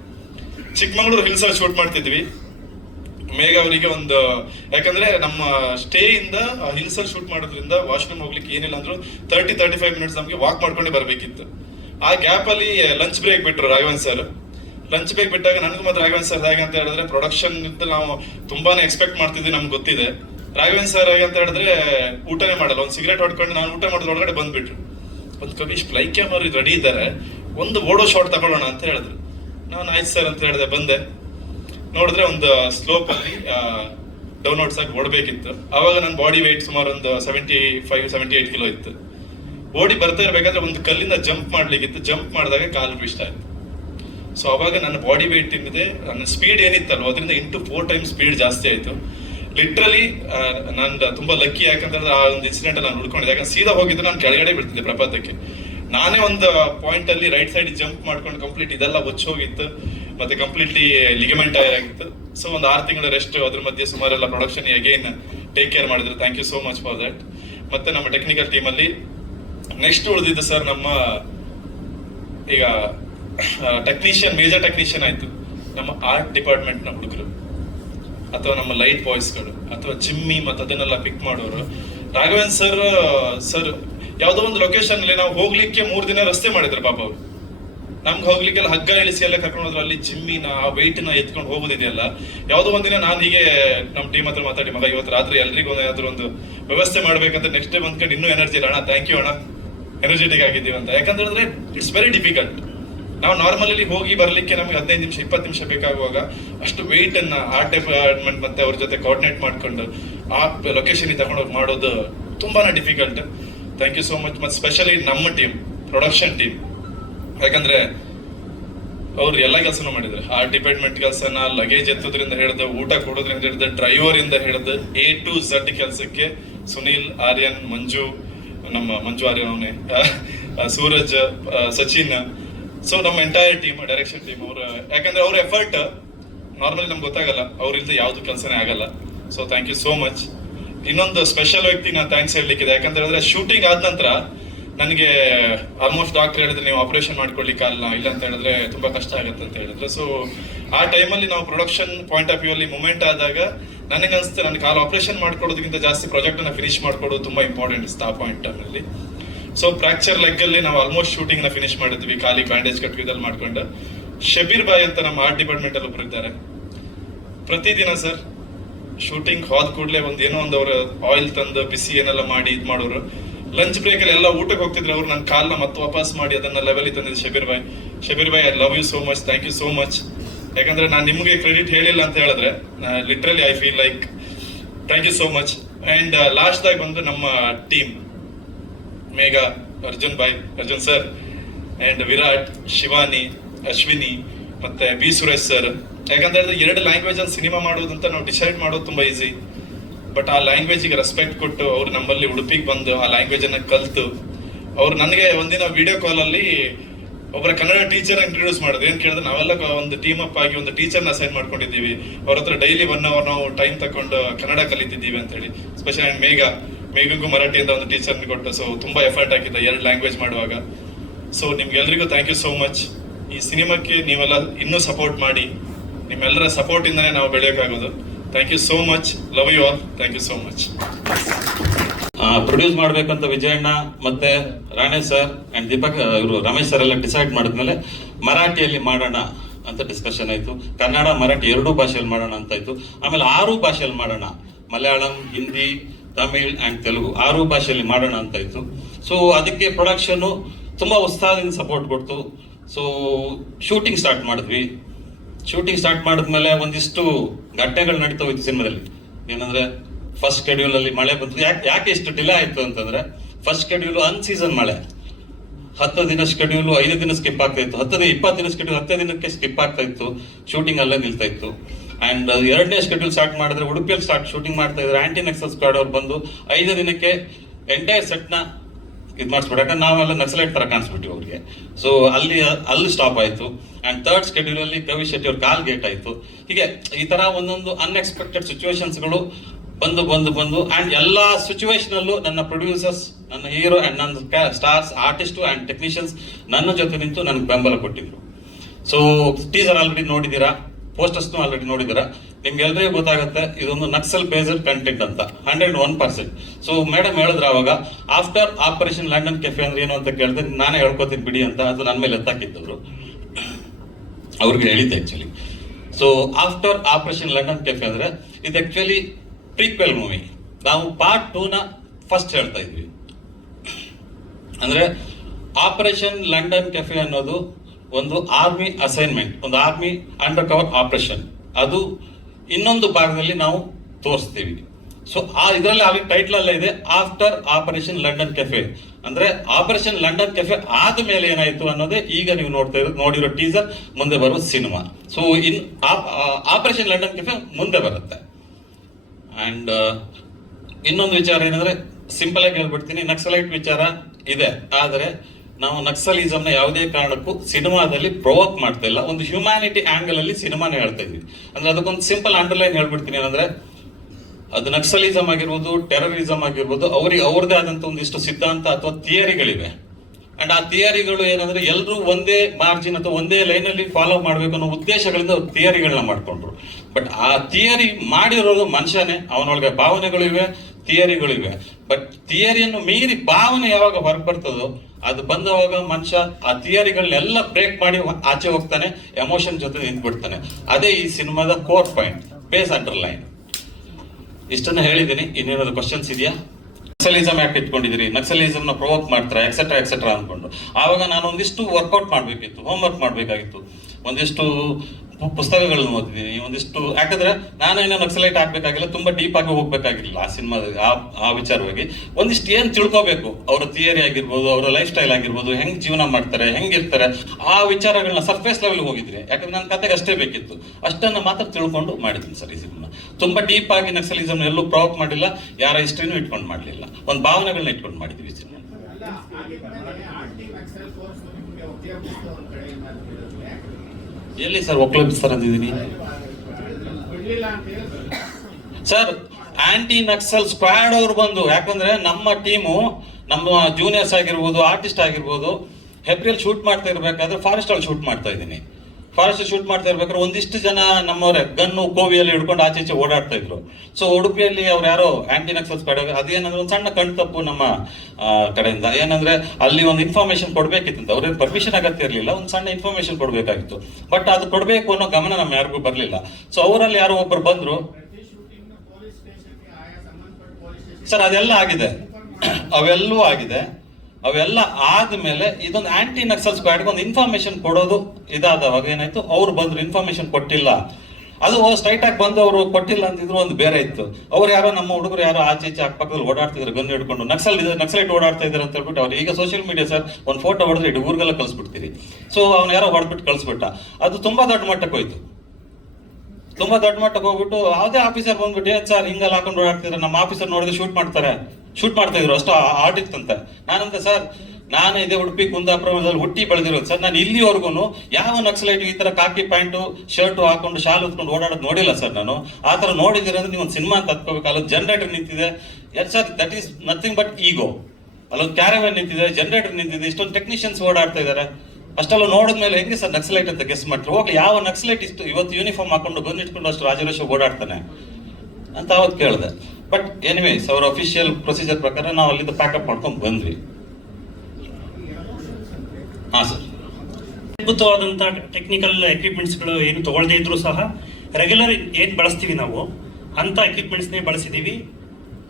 ಚಿಕ್ಕಮಗಳೂರು ಹಿಲ್ಸ್ ಅಲ್ಲಿ ಶೂಟ್ ಮಾಡ್ತಿದ್ವಿ. ಮೇಘ ಅವರಿಗೆ ಒಂದು, ಯಾಕಂದ್ರೆ ನಮ್ಮ ಸ್ಟೇ ಇಂದ ಹಿಲ್ಸ್ ಅಲ್ಲಿ ಶೂಟ್ ಮಾಡೋದ್ರಿಂದ ವಾಶ್ರೂಮ್ ಹೋಗ್ಲಿಕ್ಕೆ ಏನಿಲ್ಲ ಅಂದ್ರೂ 30-35 ಮಿನಿಟ್ಸ್ ನಮ್ಗೆ ವಾಕ್ ಮಾಡ್ಕೊಂಡೆ ಬರ್ಬೇಕಿತ್ತು. ಆ ಗ್ಯಾಪ್ ಅಲ್ಲಿ ಲಂಚ್ ಬ್ರೇಕ್ ಬಿಟ್ರು ರಾಘವನ್ ಸರ್. ಲಂಚ್ ಬ್ರೇಕ್ ಬಿಟ್ಟಾಗ ನನಗೂ ಮತ್ತೆ ರಾಘವನ್ ಸರ್ ಹೇಗೆ ಅಂತ ಹೇಳಿದ್ರೆ ಪ್ರೊಡಕ್ಷನ್ ನಾವು ತುಂಬಾನೇ ಎಕ್ಸ್ಪೆಕ್ಟ್ ಮಾಡ್ತಿದ್ವಿ, ನಮ್ಗೆ ಗೊತ್ತಿದೆ. ರಾಘವನ್ ಸರ್ ಹೇಗೆ ಅಂತ ಹೇಳಿದ್ರೆ ಊಟನೇ ಮಾಡಲ್ಲ, ಒಂದು ಸಿಗರೇಟ್ ಹೊಡ್ಕೊಂಡು ನಾನು ಊಟ ಮಾಡೋದ್ರ ಒಳಗಡೆ ಬಂದ್ಬಿಟ್ರು. ಒಂದು ಕಬೀಶ್ ಫ್ಲೈ ಕ್ಯಾಮರಾ ರೆಡಿ ಇದ್ದಾರೆ, ಒಂದು ಓಡೋ ಶಾಟ್ ತಗೊಳ್ಳೋಣ ಅಂತ ಹೇಳಿದ್ರು. ನಾನು ಆಯ್ತು ಸರ್ ಅಂತ ಹೇಳಿದೆ, ಬಂದೆ. ನೋಡಿದ್ರೆ ಒಂದು ಸ್ಲೋಪ್ ಅಲ್ಲಿ ಡೌನ್ವರ್ಡ್ಸ್ ಆಗಿ ಓಡಬೇಕಿತ್ತು. ಅವಾಗ ನನ್ನ ಬಾಡಿ ವೆಯ್ಟ್ ಸುಮಾರು ಒಂದು 75-78 ಕಿಲೋ ಇತ್ತು. ಓಡಿ ಬರ್ತಾ ಇರ್ಬೇಕಾದ್ರೆ ಒಂದು ಕಲ್ಲಿಂದ ಜಂಪ್ ಮಾಡ್ಲಿಕ್ಕಿತ್ತು. ಜಂಪ್ ಮಾಡಿದಾಗ ಕಾಲು ಟ್ವಿಸ್ಟ್ ಆಯ್ತು. ಸೊ ಅವಾಗ ನನ್ನ ಬಾಡಿ ವೆಯ್ಟ್ ಏನಿದೆ, ನನ್ನ ಸ್ಪೀಡ್ ಏನಿತ್ತಲ್ವ ಅದರಿಂದ 4 ಟೈಮ್ಸ್ ಸ್ಪೀಡ್ ಜಾಸ್ತಿ ಆಯ್ತು. ಲಿಟ್ರಲಿ ನಾನು ತುಂಬಾ ಲಕ್ಕಿ. ಯಾಕಂತಂದ್ರೆ ಆ ಒಂದು ಇನ್ಸಿಡೆಂಟ್ ನಾನು ಉಳ್ಕೊಂಡಿದ್ದೆ. ಯಾಕಂದ್ರೆ ಸೀದಾ ಹೋಗಿದ್ರೆ ನಾನು ಕೆಳಗಡೆ ಬೀಳ್ತಿದ್ದೆ ಪ್ರಪಾತಕ್ಕೆ. ನಾನೇ ಒಂದು ಪಾಯಿಂಟ್ ಅಲ್ಲಿ ರೈಟ್ ಸೈಡ್ ಜಂಪ್ ಮಾಡ್ಕೊಂಡು ಕಂಪ್ಲೀಟ್ ಇದೆಲ್ಲ ಹೋಗಿತ್ತು, ಮತ್ತೆ ಕಂಪ್ಲೀಟ್ಲಿ ಲಿಗಮೆಂಟ್ ಆಗಿತ್ತು. ಸೊ ಒಂದು 6 ತಿಂಗಳ ರೆಸ್ಟ್, ಅದ್ರ ಮಧ್ಯೆ ಸುಮಾರೆಲ್ಲ ಪ್ರೊಡಕ್ಷನ್ ಅಗೇನ್ ಟೇಕ್ ಕೇರ್ ಮಾಡಿದ್ರು. Thank you so much for that. ಮತ್ತೆ ನಮ್ಮ ಟೆಕ್ನಿಕಲ್ ಟೀಮ್ ಅಲ್ಲಿ ನೆಕ್ಸ್ಟ್ ಉಳಿದಿದ್ದು ಸರ್, ನಮ್ಮ ಈಗ ಟೆಕ್ನಿಷಿಯನ್, ಮೇಜರ್ ಟೆಕ್ನಿಷಿಯನ್ ಆಯ್ತು ನಮ್ಮ ಆರ್ಟ್ ಡಿಪಾರ್ಟ್ಮೆಂಟ್ ನ ಹುಡುಗರು, ಅಥವಾ ನಮ್ಮ ಲೈಟ್ ಬಾಯ್ಸ್ಗಳು, ಅಥವಾ ಜಿಮ್ಮಿ ಮತ್ತೆ ಅದನ್ನೆಲ್ಲ ಪಿಕ್ ಮಾಡೋರು. ರಾಘವೇಂದ್ರ ಸರ್ ಯಾವ್ದೋ ಒಂದು ಲೊಕೇಶನ್ ಅಲ್ಲಿ ನಾವು ಹೋಗ್ಲಿಕ್ಕೆ 3 ದಿನ ರಸ್ತೆ ಮಾಡಿದ್ರು ಪಾಪ ಅವರು. ನಮ್ಗೆ ಹೋಗ್ಲಿಕ್ಕೆಲ್ಲ ಹಗ್ಗ ಇಳಿಸಿ ಎಲ್ಲ ಕರ್ಕೊಂಡು ಹೋದ್ರು. ಅಲ್ಲಿ ಜಿಮ್ಮಿನ ಆ weight ನ ಎತ್ಕೊಂಡು ಹೋಗೋದಿದೆಯಲ್ಲ, ಯಾವ್ದೋ ಒಂದಿನ ನಾನು ಹೀಗೆ ನಮ್ಮ ಟೀಮ್ ಹತ್ರ ಮಾತಾಡಿ, ಮಗ ಇವತ್ತು ರಾತ್ರಿ ಎಲ್ರಿಗೂ ಏನಾದ್ರು ಒಂದು ವ್ಯವಸ್ಥೆ ಮಾಡ್ಬೇಕಂತ ನೆಕ್ಸ್ಟ್ ಡೇ ಬಂದ್ಕೊಂಡು ಇನ್ನೂ ಎನರ್ಜಿ ಇಲ್ಲ ಅಣ್ಣ, ಥ್ಯಾಂಕ್ ಯು ಅಣ್ಣ, ಎನರ್ಜೆಟಿಕ್ ಆಗಿದ್ದೀವಿ ಅಂತ. ಯಾಕಂತ ಹೇಳಿದ್ರೆ ಇಟ್ಸ್ ವೆರಿ ಡಿಫಿಕಲ್ಟ್. ನಾವು ನಾರ್ಮಲಿ ಹೋಗಿ ಬರ್ಲಿಕ್ಕೆ ನಮ್ಗೆ 15 ನಿಮಿಷ 20 ನಿಮಿಷ ಬೇಕಾಗುವಾಗ ಅಷ್ಟು weight ಅನ್ನ ಆರ್ಟ್ ಡಿಪಾರ್ಟ್ಮೆಂಟ್ ಮತ್ತೆ ಅವ್ರ ಜೊತೆ ಕೋಆರ್ಡಿನೇಟ್ ಮಾಡ್ಕೊಂಡು ಆ ಲೊಕೇಶನ್ ತಗೊಂಡೋಗಿ ಮಾಡೋದು ತುಂಬಾನೇ difficult. Thank you so much. ಮತ್ತೆ ಸ್ಪೆಷಲಿ ನಮ್ಮ ಟೀಮ್, ಪ್ರೊಡಕ್ಷನ್ ಟೀಮ್, ಯಾಕಂದ್ರೆ ಅವ್ರು ಎಲ್ಲ ಕೆಲಸನೂ ಮಾಡಿದ್ರು. ಆರ್ಟ್ ಡಿಪಾರ್ಟ್ಮೆಂಟ್ ಕೆಲಸನ, ಲಗೇಜ್ ಎತ್ತೋದ್ರಿಂದ ಹಿಡಿದು, ಊಟ ಕೊಡೋದ್ರಿಂದ ಹಿಡಿದು, ಡ್ರೈವರ್ ಇಂದ ಹಿಡಿದು A to Z ಕೆಲಸಕ್ಕೆ ಸುನೀಲ್, ಆರ್ಯನ್, ನಮ್ಮ ಮಂಜು ಆರ್ಯನ್ ಅವನೇ, ಸೂರಜ್, ಸಚಿನ್, ಸೊ ನಮ್ಮ ಎಂಟೈರ್ ಟೀಮ್, ಡೈರೆಕ್ಷನ್ ಟೀಮ್ ಅವರು, ಯಾಕಂದ್ರೆ ಅವ್ರ ಎಫರ್ಟ್ ನಾರ್ಮಲಿ ನಮ್ಗೆ ಗೊತ್ತಾಗಲ್ಲ, ಅವ್ರಿಂದ ಯಾವ್ದು ಕೆಲಸನೇ ಆಗಲ್ಲ. So thank you so much. ಇನ್ನೊಂದು ಸ್ಪೆಷಲ್ ವ್ಯಕ್ತಿ ನಾನು ಥ್ಯಾಂಕ್ಸ್ ಹೇಳಲಿಕ್ಕಿದೆ. ಯಾಕಂತ ಹೇಳಿದ್ರೆ ಶೂಟಿಂಗ್ ಆದ ನಂತರ ನನಗೆ ಆಲ್ಮೋಸ್ಟ್ ಡಾಕ್ಟರ್ ಹೇಳಿದ್ರೆ ನೀವು ಆಪರೇಷನ್ ಮಾಡ್ಕೊಳ್ಳಿಕ್ಕೆ ಅಲ್ಲ, ಇಲ್ಲ ಅಂತ ಹೇಳಿದ್ರೆ ತುಂಬಾ ಕಷ್ಟ ಆಗುತ್ತೆ ಅಂತ ಹೇಳಿದ್ರೆ. ಸೊ ಆ ಟೈಮಲ್ಲಿ ನಾವು ಪ್ರೊಡಕ್ಷನ್ ಪಾಯಿಂಟ್ ಆಫ್ ವ್ಯೂ ಅಲ್ಲಿ ಮೂಮೆಂಟ್ ಆದಾಗ ನನಗೆ ಅನ್ಸುತ್ತೆ, ನನ್ನ ಕಾಲು ಆಪರೇಷನ್ ಮಾಡ್ಕೊಳ್ಳೋದಕ್ಕಿಂತ ಜಾಸ್ತಿ ಪ್ರಾಜೆಕ್ಟ್ ಅನ್ನ ಫಿನಿಶ್ ಮಾಡ್ಕೊಳ್ಳೋದು ತುಂಬಾ ಇಂಪಾರ್ಟೆಂಟ್ ಇತ್ತು ಆ ಪಾಯಿಂಟ್ ಅಲ್ಲಿ. ಸೊ ಫ್ರಾಕ್ಚರ್ ಲೆಗ್ ಅಲ್ಲಿ ನಾವು ಆಲ್ಮೋಸ್ಟ್ ಶೂಟಿಂಗ್ ನ ಫಿನಿಶ್ ಮಾಡಿದ್ವಿ, ಖಾಲಿ ಬ್ಯಾಂಡೇಜ್ ಕಟ್ಟಿದಲ್ಲಿ ಮಾಡ್ಕೊಂಡು. ಶಬೀರ್ ಬಾಯ್ ಅಂತ ನಮ್ಮ ಆರ್ಟ್ ಡಿಪಾರ್ಟ್ಮೆಂಟ್ ಅಲ್ಲಿ ಒಬ್ರು ಇದ್ದಾರೆ. ಪ್ರತಿದಿನ ಸರ್ ಶೂಟಿಂಗ್ ಹೋದ ಕೂಡಲೇ ಏನೋ ಒಂದು ಅವ್ರ ಆಯಿಲ್ ತಂದು ಬಿಸಿ ಏನೆಲ್ಲ ಮಾಡಿ ಇದು ಮಾಡೋರು. ಲಂಚ್ ಬ್ರೇಕ್ ಅಲ್ಲಿ ಎಲ್ಲ ಊಟಕ್ಕೆ ಹೋಗ್ತಿದ್ರು ಅವ್ರು, ನನ್ನ ಕಾಲ್ನ ಮತ್ತೆ ವಾಪಸ್ ಮಾಡಿ ಅದನ್ನ ಲೆವೆಲ್ ತಂದಿದ್ದು Shabbir bhai I love you so much, thank you so much. ಯಾಕಂದ್ರೆ ನಾನು ನಿಮಗೆ ಕ್ರೆಡಿಟ್ ಹೇಳಿಲ್ಲ ಅಂತ ಹೇಳಿದ್ರೆ literally I feel like thank you so much. And last ಆಗಿ ಬಂದು ನಮ್ಮ team, Megha, Arjun sir, and Virat, Shivani, Ashwini, ಮತ್ತೆ ಬಿ ಸುರೇಶ್ ಸರ್. ಯಾಕಂತ ಹೇಳಿದ್ರೆ 2 ಲ್ಯಾಂಗ್ವೇಜ್ ಅಲ್ಲಿ ಸಿನಿಮಾ ಮಾಡೋದಂತ ನಾವು ಡಿಸೈಡ್ ಮಾಡೋದು ತುಂಬಾ ಈಸಿ, ಬಟ್ ಆ ಲ್ಯಾಂಗ್ವೇಜಿಗೆ ರೆಸ್ಪೆಕ್ಟ್ ಕೊಟ್ಟು ಅವ್ರು ನಮ್ಮಲ್ಲಿ ಉಡುಪಿಗೆ ಬಂದು ಆ ಲ್ಯಾಂಗ್ವೇಜ್ ಅನ್ನ ಕಲ್ತು, ಅವ್ರು ನನಗೆ ಒಂದಿನ ವಿಡಿಯೋ ಕಾಲ್ ಅಲ್ಲಿ ಒಬ್ಬರ ಕನ್ನಡ ಟೀಚರ್ ಇಂಟ್ರೊಡ್ಯೂಸ್ ಮಾಡೋದು. ಏನ್ ಕೇಳಿದ್ರೆ ನಾವೆಲ್ಲ ಒಂದು ಟೀಮ್ ಅಪ್ ಆಗಿ ಒಂದು ಟೀಚರ್ನ ಅಸೈನ್ ಮಾಡ್ಕೊಂಡಿದ್ದೀವಿ, ಅವ್ರ ಹತ್ರ ಡೈಲಿ 1 hour ನಾವು ಟೈಮ್ ತಕೊಂಡು ಕನ್ನಡ ಕಲಿತಿದ್ದೀವಿ ಅಂತ ಹೇಳಿ. ಸ್ಪೆಷಲ್ ಅಂಡ್ ಮೇಘಗೂ ಮರಾಠಿಯಿಂದ ಒಂದು ಟೀಚರ್ ಕೊಟ್ಟು, ಸೊ ತುಂಬಾ ಎಫರ್ಟ್ ಹಾಕಿದ್ದ 2 ಲ್ಯಾಂಗ್ವೇಜ್ ಮಾಡುವಾಗ. ಸೊ ನಿಮ್ಗೆಲ್ರಿಗೂ ಥ್ಯಾಂಕ್ ಯು ಸೋ ಮಚ್. ಈ ಸಿನಿಮಾಕ್ಕೆ ನೀವೆಲ್ಲ ಇನ್ನೂ ಸಪೋರ್ಟ್ ಮಾಡಿ, ನಿಮ್ಮೆಲ್ಲರ ಸಪೋರ್ಟ್ ಇಂದಾನೆ ನಾವು ಬೆಳೆಯೋಕ್ಕಾಗೋದು. Thank you so much, love you all, thank you so much. Produce ಮಾಡ್ಬೇಕಂತ ವಿಜಯಣ್ಣ ಮತ್ತೆ ರಾಣೆ ಸರ್ ಅಂಡ್ ದೀಪಕ್ ಇವರು ರಮೇಶ್ ಸರ್ ಎಲ್ಲ ಡಿಸೈಡ್ ಮಾಡಿದ್ಮೇಲೆ ಮರಾಠಿಯಲ್ಲಿ ಮಾಡೋಣ ಅಂತ ಡಿಸ್ಕಷನ್ ಆಯ್ತು. ಕನ್ನಡ ಮರಾಠಿ 2 ಭಾಷೆಯಲ್ಲಿ ಮಾಡೋಣ ಅಂತ ಆಯ್ತು. ಆಮೇಲೆ 6 ಭಾಷೆಯಲ್ಲಿ ಮಾಡೋಣ, ಮಲಯಾಳಂ, ಹಿಂದಿ, ತಮಿಳ್ ಅಂಡ್ ತೆಲುಗು 6 ಭಾಷೆಯಲ್ಲಿ ಮಾಡೋಣ ಅಂತ ಇತ್ತು. ಸೊ ಅದಕ್ಕೆ ಪ್ರೊಡಕ್ಷನ್ ತುಂಬಾ ಉತ್ಸಾಹದಿಂದ ಸಪೋರ್ಟ್ ಕೊಡ್ತು. ಸೊ ಶೂಟಿಂಗ್ ಸ್ಟಾರ್ಟ್ ಮಾಡಿದ್ವಿ. ಶೂಟಿಂಗ್ ಸ್ಟಾರ್ಟ್ ಮಾಡಿದ್ಮೇಲೆ ಒಂದಿಷ್ಟು ಘಟನೆಗಳು ನಡೀತಾ ಹೋಯ್ತು ಸಿನಿಮಾದಲ್ಲಿ. ಏನಂದ್ರೆ ಫಸ್ಟ್ ಶೆಡ್ಯೂಲ್ ಅಲ್ಲಿ ಮಳೆ ಬಂತು. ಯಾಕೆ ಇಷ್ಟು ಡಿಲೇ ಆಯ್ತು ಅಂತಂದ್ರೆ, ಫಸ್ಟ್ ಶೆಡ್ಯೂಲ್ ಅನ್ಸೀಸನ್ ಮಳೆ, 10 ದಿನ ಶೆಡ್ಯೂಲ್ 5 ದಿನ ಸ್ಕಿಪ್ ಆಗ್ತಾ ಇತ್ತು, 20 ದಿನ ಶೆಡ್ಯೂಲ್ 10 ದಿನಕ್ಕೆ ಸ್ಕಿಪ್ ಆಗ್ತಾ ಇತ್ತು, ಶೂಟಿಂಗ್ ಅಲ್ಲೇ ನಿಲ್ತಾ ಇತ್ತು. ಅಂಡ್ 2ನೇ ಶೆಡ್ಯೂಲ್ ಸ್ಟಾರ್ಟ್ ಮಾಡಿದ್ರೆ ಉಡುಪಿಯಲ್ಲಿ ಸ್ಟೂಟಿಂಗ್ ಮಾಡ್ತಾ ಇದ್ರೆ ಆಂಟಿ ನಕ್ಸಲ್ ಸ್ಕ್ವಾಡ್ ಅವ್ರು ಬಂದು 5 ದಿನಕ್ಕೆ ಎಂಟೈರ್ ಸೆಟ್ ನ ಇದು ಮಾಡಿಸ್ಬಿಟ್ಟು, ಯಾಕಂದ್ರೆ ನಾವೆಲ್ಲ ನಕ್ಸಲೈಟ್ ತರ ಕಾಣಿಸ್ಬಿಟ್ಟಿವಿ ಅವ್ರಿಗೆ. ಸೊ ಅಲ್ಲಿ ಸ್ಟಾಪ್ ಆಯ್ತು. ಅಂಡ್ 3rd ಶೆಡ್ಯೂಲ್ ಅಲ್ಲಿ ಕವಿ ಶೆಟ್ಟಿ ಅವ್ರ ಕಾಲ್ ಗೇಟ್ ಆಯ್ತು. ಹೀಗೆ ಈ ತರ ಒಂದೊಂದು ಅನ್ಎಕ್ಸ್ಪೆಕ್ಟೆಡ್ ಸಿಚುವೇಶನ್ಸ್ಗಳು ಬಂದು ಅಂಡ್ ಎಲ್ಲಾ ಸಿಚುವೇಶನ್ ಅಲ್ಲೂ ನನ್ನ ಪ್ರೊಡ್ಯೂಸರ್ಸ್, ನನ್ನ ಹೀರೋ ಅಂಡ್ ನನ್ನ ಸ್ಟಾರ್ಸ್, ಆರ್ಟಿಸ್ಟ್ ಅಂಡ್ ಟೆಕ್ನಿಷಿಯನ್ಸ್ ನನ್ನ ಜೊತೆ ನಿಂತು ನನಗೆ ಬೆಂಬಲ ಕೊಟ್ಟಿದ್ರು. ಸೊ ಟೀಸರ್ ಆಲ್ರೆಡಿ ನೋಡಿದೀರಾ, ಪೋಸ್ಟರ್ಸ್ನು ಆಲ್ರೆಡಿ ನೋಡಿದೀರಾ. ನಿಮ್ಗೆಲ್ರಿಗೂ ಗೊತ್ತಾಗುತ್ತೆ ಇದೊಂದು ನಕ್ಸಲ್ ಬೇಸ್ಡ್ ಕಂಟೆಂಟ್ ಅಂತ 101%. ಸೊ ಮೇಡಮ್ ಹೇಳಿದ್ರು ಅವಾಗ, ಆಫ್ಟರ್ ಆಪರೇಷನ್ ಲಂಡನ್ ಕೆಫೆ ಅಂದ್ರೆ ಏನು ಅಂತ ಕೇಳಿದ್ರೆ ನಾನೇ ಹೇಳ್ಕೊತೀನಿ ಬಿಡಿ ಅಂತ, ಅದು ನನ್ನ ಮೇಲೆ ಎತ್ತಾಕಿದ್ದವರು, ಅವ್ರಿಗೆ ಹೇಳಿದ್ದೆ actually. So after operation London cafe ಅಂದ್ರೆ ಇದು ಆಕ್ಚುಲಿ ಪ್ರೀಕ್ವೆಲ್ ಮೂವಿ. ನಾವು ಪಾರ್ಟ್ 2 ನ ಫಸ್ಟ್ ಹೇಳ್ತಾ ಇದ್ವಿ. ಅಂದ್ರೆ ಆಪರೇಷನ್ ಲಂಡನ್ ಕೆಫೆ ಅನ್ನೋದು ಒಂದು ಆರ್ಮಿ ಅಸೈನ್ಮೆಂಟ್, ಒಂದು ಆರ್ಮಿ ಅಂಡರ್ ಕವರ್ ಆಪರೇಷನ್. ಅದು ಇನ್ನೊಂದು ಭಾಗದಲ್ಲಿ ನಾವು ತೋರಿಸ್ತೀವಿ. ಸೊ ಇದರಲ್ಲಿ ಅಲ್ಲಿ ಟೈಟಲ್ ಅಲ್ಲೇ ಇದೆ ಆಫ್ಟರ್ ಆಪರೇಷನ್ ಲಂಡನ್ ಕೆಫೆ. ಅಂದ್ರೆ ಆಪರೇಷನ್ ಲಂಡನ್ ಕೆಫೆ ಆದ್ಮೇಲೆ ಏನಾಯ್ತು ಅನ್ನೋದೇ ಈಗ ನೀವು ನೋಡಿರೋ ಟೀಸರ್, ಮುಂದೆ ಬರುವ cinema. So operation London cafe ಮುಂದೆ ಬರುತ್ತೆ. ಅಂಡ್ ಇನ್ನೊಂದು ವಿಚಾರ ಏನಂದ್ರೆ, ಸಿಂಪಲ್ ಆಗಿ ಹೇಳ್ಬಿಡ್ತೀನಿ, ನಕ್ಸಲೈಟ್ ವಿಚಾರ ಇದೆ, ಆದರೆ ನಾವು ನಕ್ಸಲಿಸಮ್ನ ಯಾವುದೇ ಕಾರಣಕ್ಕೂ ಸಿನಿಮಾದಲ್ಲಿ ಪ್ರೊವೋಕ್ ಮಾಡ್ತಾ ಇಲ್ಲ. ಒಂದು ಹ್ಯುಮ್ಯಾನಿಟಿ ಆಂಗಲ್ ಅಲ್ಲಿ ಸಿನಿಮಾನೇ ಹೇಳ್ತಾ ಇದ್ವಿ. ಅಂದ್ರೆ ಅದಕ್ಕೊಂದು ಸಿಂಪಲ್ ಅಂಡರ್ಲೈನ್ ಹೇಳ್ಬಿಡ್ತೀನಿ ಏನಂದ್ರೆ, ಅದು ನಕ್ಸಲಿಸಮ್ ಆಗಿರ್ಬೋದು, ಟೆರರಿಸಮ್ ಆಗಿರ್ಬೋದು, ಅವ್ರಿಗೆ ಅವ್ರದೇ ಆದಂತ ಒಂದಿಷ್ಟು ಸಿದ್ಧಾಂತ ಅಥವಾ ಥಿಯರಿಗಳಿವೆ. ಅಂಡ್ ಆ ಥಿಯರಿಗಳು ಏನಂದ್ರೆ ಎಲ್ಲರೂ ಒಂದೇ ಮಾರ್ಜಿನ್ ಅಥವಾ ಒಂದೇ ಲೈನ್ ಅಲ್ಲಿ ಫಾಲೋ ಮಾಡ್ಬೇಕು ಅನ್ನೋ ಉದ್ದೇಶಗಳಿಂದ ಅವ್ರು ಥಿಯರಿಗಳನ್ನ ಮಾಡ್ಕೊಂಡ್ರು. ಬಟ್ ಆ ಥಿಯರಿ ಮಾಡಿರೋದು ಮನುಷ್ಯನೇ, ಅವನೊಳಗೆ ಭಾವನೆಗಳಿವೆ, ಥಿಯರಿಗಳಿವೆ. ಬಟ್ ಥಿಯರಿಯನ್ನು ಮೀರಿ ಭಾವನೆ ಯಾವಾಗ ಹೊರಗೆ ಬರ್ತದೋ ಅದು ಬಂದವಾಗ ಮನುಷ್ಯ ಆ ಥಿಯರಿಗಳನ್ನೆಲ್ಲ ಬ್ರೇಕ್ ಮಾಡಿ ಆಚೆ ಹೋಗ್ತಾನೆ, ಎಮೋಷನ್ ಜೊತೆ ನಿಂತ್ಬಿಡ್ತಾನೆ. ಅದೇ ಈ ಸಿನಿಮಾದ ಕೋರ್ ಪಾಯಿಂಟ್, ಬೇಸ್ ಅಂಡರ್ಲೈನ್. ಇಷ್ಟನ್ನ ಹೇಳಿದ್ದೀನಿ. ಇನ್ನೇನಾದ್ರು ಕ್ವಶನ್ಸ್ ಇದೆಯಾ? ನಕ್ಸಲಿಸಮ್ ಯಾಕೆ ಇಟ್ಕೊಂಡಿದ್ದೀರಿ, ನಕ್ಸಲಿಸಮ್ ನ ಪ್ರೊವೋಕ್ ಮಾಡ್ತಾರೆ, ಎಕ್ಸೆಟ್ರಾ ಎಕ್ಸೆಟ್ರಾ ಅನ್ಕೊಂಡು ಆವಾಗ ನಾನು ಒಂದಿಷ್ಟು ವರ್ಕೌಟ್ ಮಾಡ್ಬೇಕಿತ್ತು, ಹೋಮ್ವರ್ಕ್ ಮಾಡ್ಬೇಕಾಗಿತ್ತು, ಒಂದಿಷ್ಟು ಪುಸ್ತಕಗಳನ್ನ ಓದಿದ್ದೀನಿ, ಒಂದಿಷ್ಟು. ಯಾಕಂದ್ರೆ ನಾನೇನೋ ನಕ್ಸಲೈಟ್ ಆಗ್ಬೇಕಾಗಿಲ್ಲ, ತುಂಬಾ ಡೀಪ್ ಆಗಿ ಹೋಗ್ಬೇಕಾಗಿಲ್ಲ ಆ ಸಿನಿಮಾದ ಆ ವಿಚಾರವಾಗಿ. ಒಂದಿಷ್ಟು ಏನ್ ತಿಳ್ಕೋಬೇಕು, ಅವರ ಥಿಯರಿ ಆಗಿರ್ಬೋದು, ಅವರ ಲೈಫ್ ಸ್ಟೈಲ್ ಆಗಿರ್ಬೋದು, ಹೆಂಗ್ ಜೀವನ ಮಾಡ್ತಾರೆ, ಹೆಂಗಿರ್ತಾರೆ, ಆ ವಿಚಾರಗಳನ್ನ ಸರ್ಫೇಸ್ ಲೆವೆಲ್ ಹೋಗಿದ್ರಿ. ಯಾಕಂದ್ರೆ ನನ್ನ ಕತೆಗೆ ಅಷ್ಟೇ ಬೇಕಿತ್ತು, ಅಷ್ಟನ್ನ ಮಾತ್ರ ತಿಳ್ಕೊಂಡು ಮಾಡಿದ್ದೀನಿ ಸರ್ ಈ ಸಿನಿಮಾ. ತುಂಬಾ ಡೀಪ್ ಆಗಿ ನಕ್ಸಲಿಸಮ್ ಎಲ್ಲೂ ಪ್ರೊವೋಕ್ ಮಾಡಿಲ್ಲ, ಯಾರ ಹಿಸ್ಟ್ರಿನೂ ಇಟ್ಕೊಂಡು ಮಾಡ್ಲಿಲ್ಲ, ಒಂದು ಭಾವನೆಗಳನ್ನ ಇಟ್ಕೊಂಡು ಮಾಡಿದ್ವಿ ಸಿನಿಮಾ. ಎಲ್ಲಿ ಸರ್ ಒಕ್ಲಬ್ಬಿಸ್ತಾರೆ ಅಂದಿದ್ದೀನಿ ಸರ್? ಆಂಟಿ ನಕ್ಸಲ್ ಸ್ಕ್ವಾಡ್ ಅವ್ರು ಬಂದು, ಯಾಕಂದ್ರೆ ನಮ್ಮ ಟೀಮು, ನಮ್ಮ ಜೂನಿಯರ್ಸ್ ಆಗಿರ್ಬೋದು, ಆರ್ಟಿಸ್ಟ್ ಆಗಿರ್ಬೋದು, ಏಪ್ರಿಲ್ ಶೂಟ್ ಮಾಡ್ತಾ ಇರ್ಬೇಕಾದ್ರೆ ಫಾರೆಸ್ಟ್ ಅಲ್ಲಿ ಶೂಟ್ ಮಾಡ್ತಾ ಇದ್ದೀನಿ. ಫಾರೆಸ್ಟ್ ಶೂಟ್ ಮಾಡ್ತಾ ಇರ್ಬೇಕಾದ್ರೆ ಒಂದಿಷ್ಟು ಜನ ನಮ್ಮವ್ರೆ ಗನ್ನು ಕೋವಿಯಲ್ಲಿ ಹಿಡ್ಕೊಂಡು ಆಚೆ ಈಚೆ ಓಡಾಡ್ತಾ ಇದ್ರು. ಸೊ ಉಡುಪಿಯಲ್ಲಿ ಅವ್ರು ಯಾರೋ ಆಂಟಿ ನಕ್ಸಲ್ ಸ್ಕ್ವಾಡ್, ಅದೇನಂದ್ರೆ ಒಂದು ಸಣ್ಣ ಕಣ್ ತಪ್ಪು ನಮ್ಮ ಕಡೆಯಿಂದ. ಏನಂದ್ರೆ ಅಲ್ಲಿ ಒಂದು ಇನ್ಫಾರ್ಮೇಶನ್ ಕೊಡ್ಬೇಕಿತ್ತು, ಅವ್ರಿಗೆ ಪರ್ಮಿಷನ್ ಅಗತ್ಯ ಇರಲಿಲ್ಲ, ಒಂದು ಸಣ್ಣ ಇನ್ಫಾರ್ಮೇಶನ್ ಕೊಡ್ಬೇಕಾಗಿತ್ತು. ಬಟ್ ಅದು ಕೊಡ್ಬೇಕು ಅನ್ನೋ ಗಮನ ನಮ್ಮ ಯಾರಿಗೂ ಬರ್ಲಿಲ್ಲ. ಸೊ ಅವರಲ್ಲಿ ಯಾರೋ ಒಬ್ಬರು ಬಂದ್ರು ಸರ್, ಅದೆಲ್ಲ ಆಗಿದೆ, ಅವೆಲ್ಲವೂ ಆಗಿದೆ. ಅವೆಲ್ಲ ಆದ್ಮೇಲೆ ಇದೊಂದು ಆಂಟಿ ನಕ್ಸಲ್ ಸ್ಕ್ವಾಡ್ಗೆ ಒಂದು ಇನ್ಫಾರ್ಮೇಶನ್ ಕೊಡೋದು ಇದಾದವಾಗ ಏನಾಯ್ತು, ಅವ್ರು ಬಂದ್ರು, ಇನ್ಫಾರ್ಮೇಶನ್ ಕೊಟ್ಟಿಲ್ಲ. ಅದು ಸ್ಟ್ರೈಟ್ ಆಗಿ ಬಂದು ಅವರು ಕೊಟ್ಟಿಲ್ಲ ಅಂತಿದ್ರು, ಒಂದು ಬೇರೆ ಇತ್ತು. ಅವ್ರು ಯಾರೋ ನಮ್ಮ ಹುಡುಗರು ಯಾರೋ ಆಚೆ ಈಚೆ ಅಕ್ಕಪಕ್ಕದಲ್ಲಿ ಓಡಾಡ್ತಿದ್ರು, ಗನ್ ಹಿಡ್ಕೊಂಡು ನಕ್ಸಲೈಟ್ ಓಡಾಡ್ತಾ ಇದ್ದಾರೆ ಅಂತ ಹೇಳ್ಬಿಟ್ಟು ಅವ್ರು. ಈಗ ಸೋಷಿಯಲ್ ಮೀಡಿಯಾ ಸರ್, ಒಂದು ಫೋಟೋ ಹೊಡೆದ್ರೆ ಇಡೀ ಊರಿಗೆಲ್ಲ ಕಳಿಸ್ಬಿಡ್ತೀರಿ. ಸೊ ಅವ್ನು ಯಾರೋ ಹೊಡೆದ್ಬಿಟ್ಟು ಕಳಿಸ್ಬಿಟ್ಟ. ಅದು ತುಂಬಾ ದೊಡ್ಡ ಮಟ್ಟಕ್ಕೆ ಹೋಯ್ತು, ತುಂಬಾ ದೊಡ್ಡ ಮಟ್ಟಕ್ಕೆ ಹೋಗ್ಬಿಟ್ಟು ಯಾವುದೇ ಆಫೀಸರ್ ಬಂದ್ಬಿಟ್ಟು, ಏನ್ ಸರ್ ಹಿಂಗೆಲ್ಲ ಹಾಕೊಂಡು ಓಡಾಡ್ತಿದ್ರೆ, ನಮ್ಮ ಆಫೀಸರ್ ನೋಡಿದ್ರೆ ಶೂಟ್ ಮಾಡ್ತಾ ಇದ್ರು, ಅಷ್ಟು ಆರ್ಟ್ ಅಂತ. ನಾನಂತ ಸರ್, ನಾನು ಇದೇ ಉಡುಪಿ ಕುಂದಾಪುರದಲ್ಲಿ ಹುಟ್ಟಿ ಬೆಳೆದಿರೋದು ಸರ್. ನಾನು ಇಲ್ಲಿವರೆಗೂ ಯಾವ ನಕ್ಸಲೈಟ್ ಈ ತರ ಕಾಕಿ ಪ್ಯಾಂಟು ಶರ್ಟ್ ಹಾಕೊಂಡು ಶಾಲ್ ಹೊತ್ಕೊಂಡು ಓಡಾಡೋದು ನೋಡಿಲ್ಲ ಸರ್ ನಾನು. ಆ ತರ ನೋಡಿದಿರ ಅಂದ್ರೆ ನೀವು ಒಂದು ಸಿನಿಮಾ ಅಂತ ಹತ್ಕೋಬೇಕು. ಅಲ್ಲೊಂದು ಜನರೇಟರ್ ನಿಂತಿದೆ, sir that is nothing but ego. ಅಲ್ಲೊಂದು ಕ್ಯಾರವನ್ ನಿಂತಿದೆ, ಜನರೇಟರ್ ನಿಂತಿದೆ, ಇಷ್ಟೊಂದು ಟೆಕ್ನಿಷಿಯನ್ಸ್ ಓಡಾಡ್ತಾ ಇದ್ದಾರೆ. ಅಷ್ಟೆಲ್ಲ ನೋಡಿದ್ಮೇಲೆ ಹೆಂಗೆ ಸರ್ ನಕ್ಸಲೈಟ್ ಅಂತ ಗೆಸ್ ಮಾಡ್ತಾರೆ? ಹೋಗ್ಲಿ, ಯಾವ ನಕ್ಸಲೈಟ್ ಇಷ್ಟು ಇವತ್ತು ಯೂನಿಫಾರ್ಮ್ ಹಾಕೊಂಡು ಬಂದು ಇಟ್ಕೊಂಡು ಅಷ್ಟು ರಾಜರೋಷ ಓಡಾಡ್ತಾನೆ ಅಂತ ಅವತ್ತು ಕೇಳಿದೆ. ಬಟ್ ಎನಿವೇಸ್ ಅವರ ಅಫಿಷಿಯಲ್ ಪ್ರೊಸೀಜರ್ ಪ್ರಕಾರ ನಾವು ಅಲ್ಲಿಂದ ಪ್ಯಾಕಪ್ ಮಾಡ್ಕೊಂಡು ಬಂದ್ವಿ. ಹಾ ಸರ್, ಅದ್ಭುತವಾದಂಥ ಟೆಕ್ನಿಕಲ್ ಎಕ್ವಿಪ್ಮೆಂಟ್ಸ್ಗಳು ಏನು ತಗೊಳ್ಳದೇ ಇದ್ರೂ ಸಹ ರೆಗ್ಯುಲರ್ ಏನು ಬಳಸ್ತೀವಿ ನಾವು ಅಂಥ ಎಕ್ವಿಪ್ಮೆಂಟ್ಸ್ನೇ ಬಳಸಿದ್ದೀವಿ.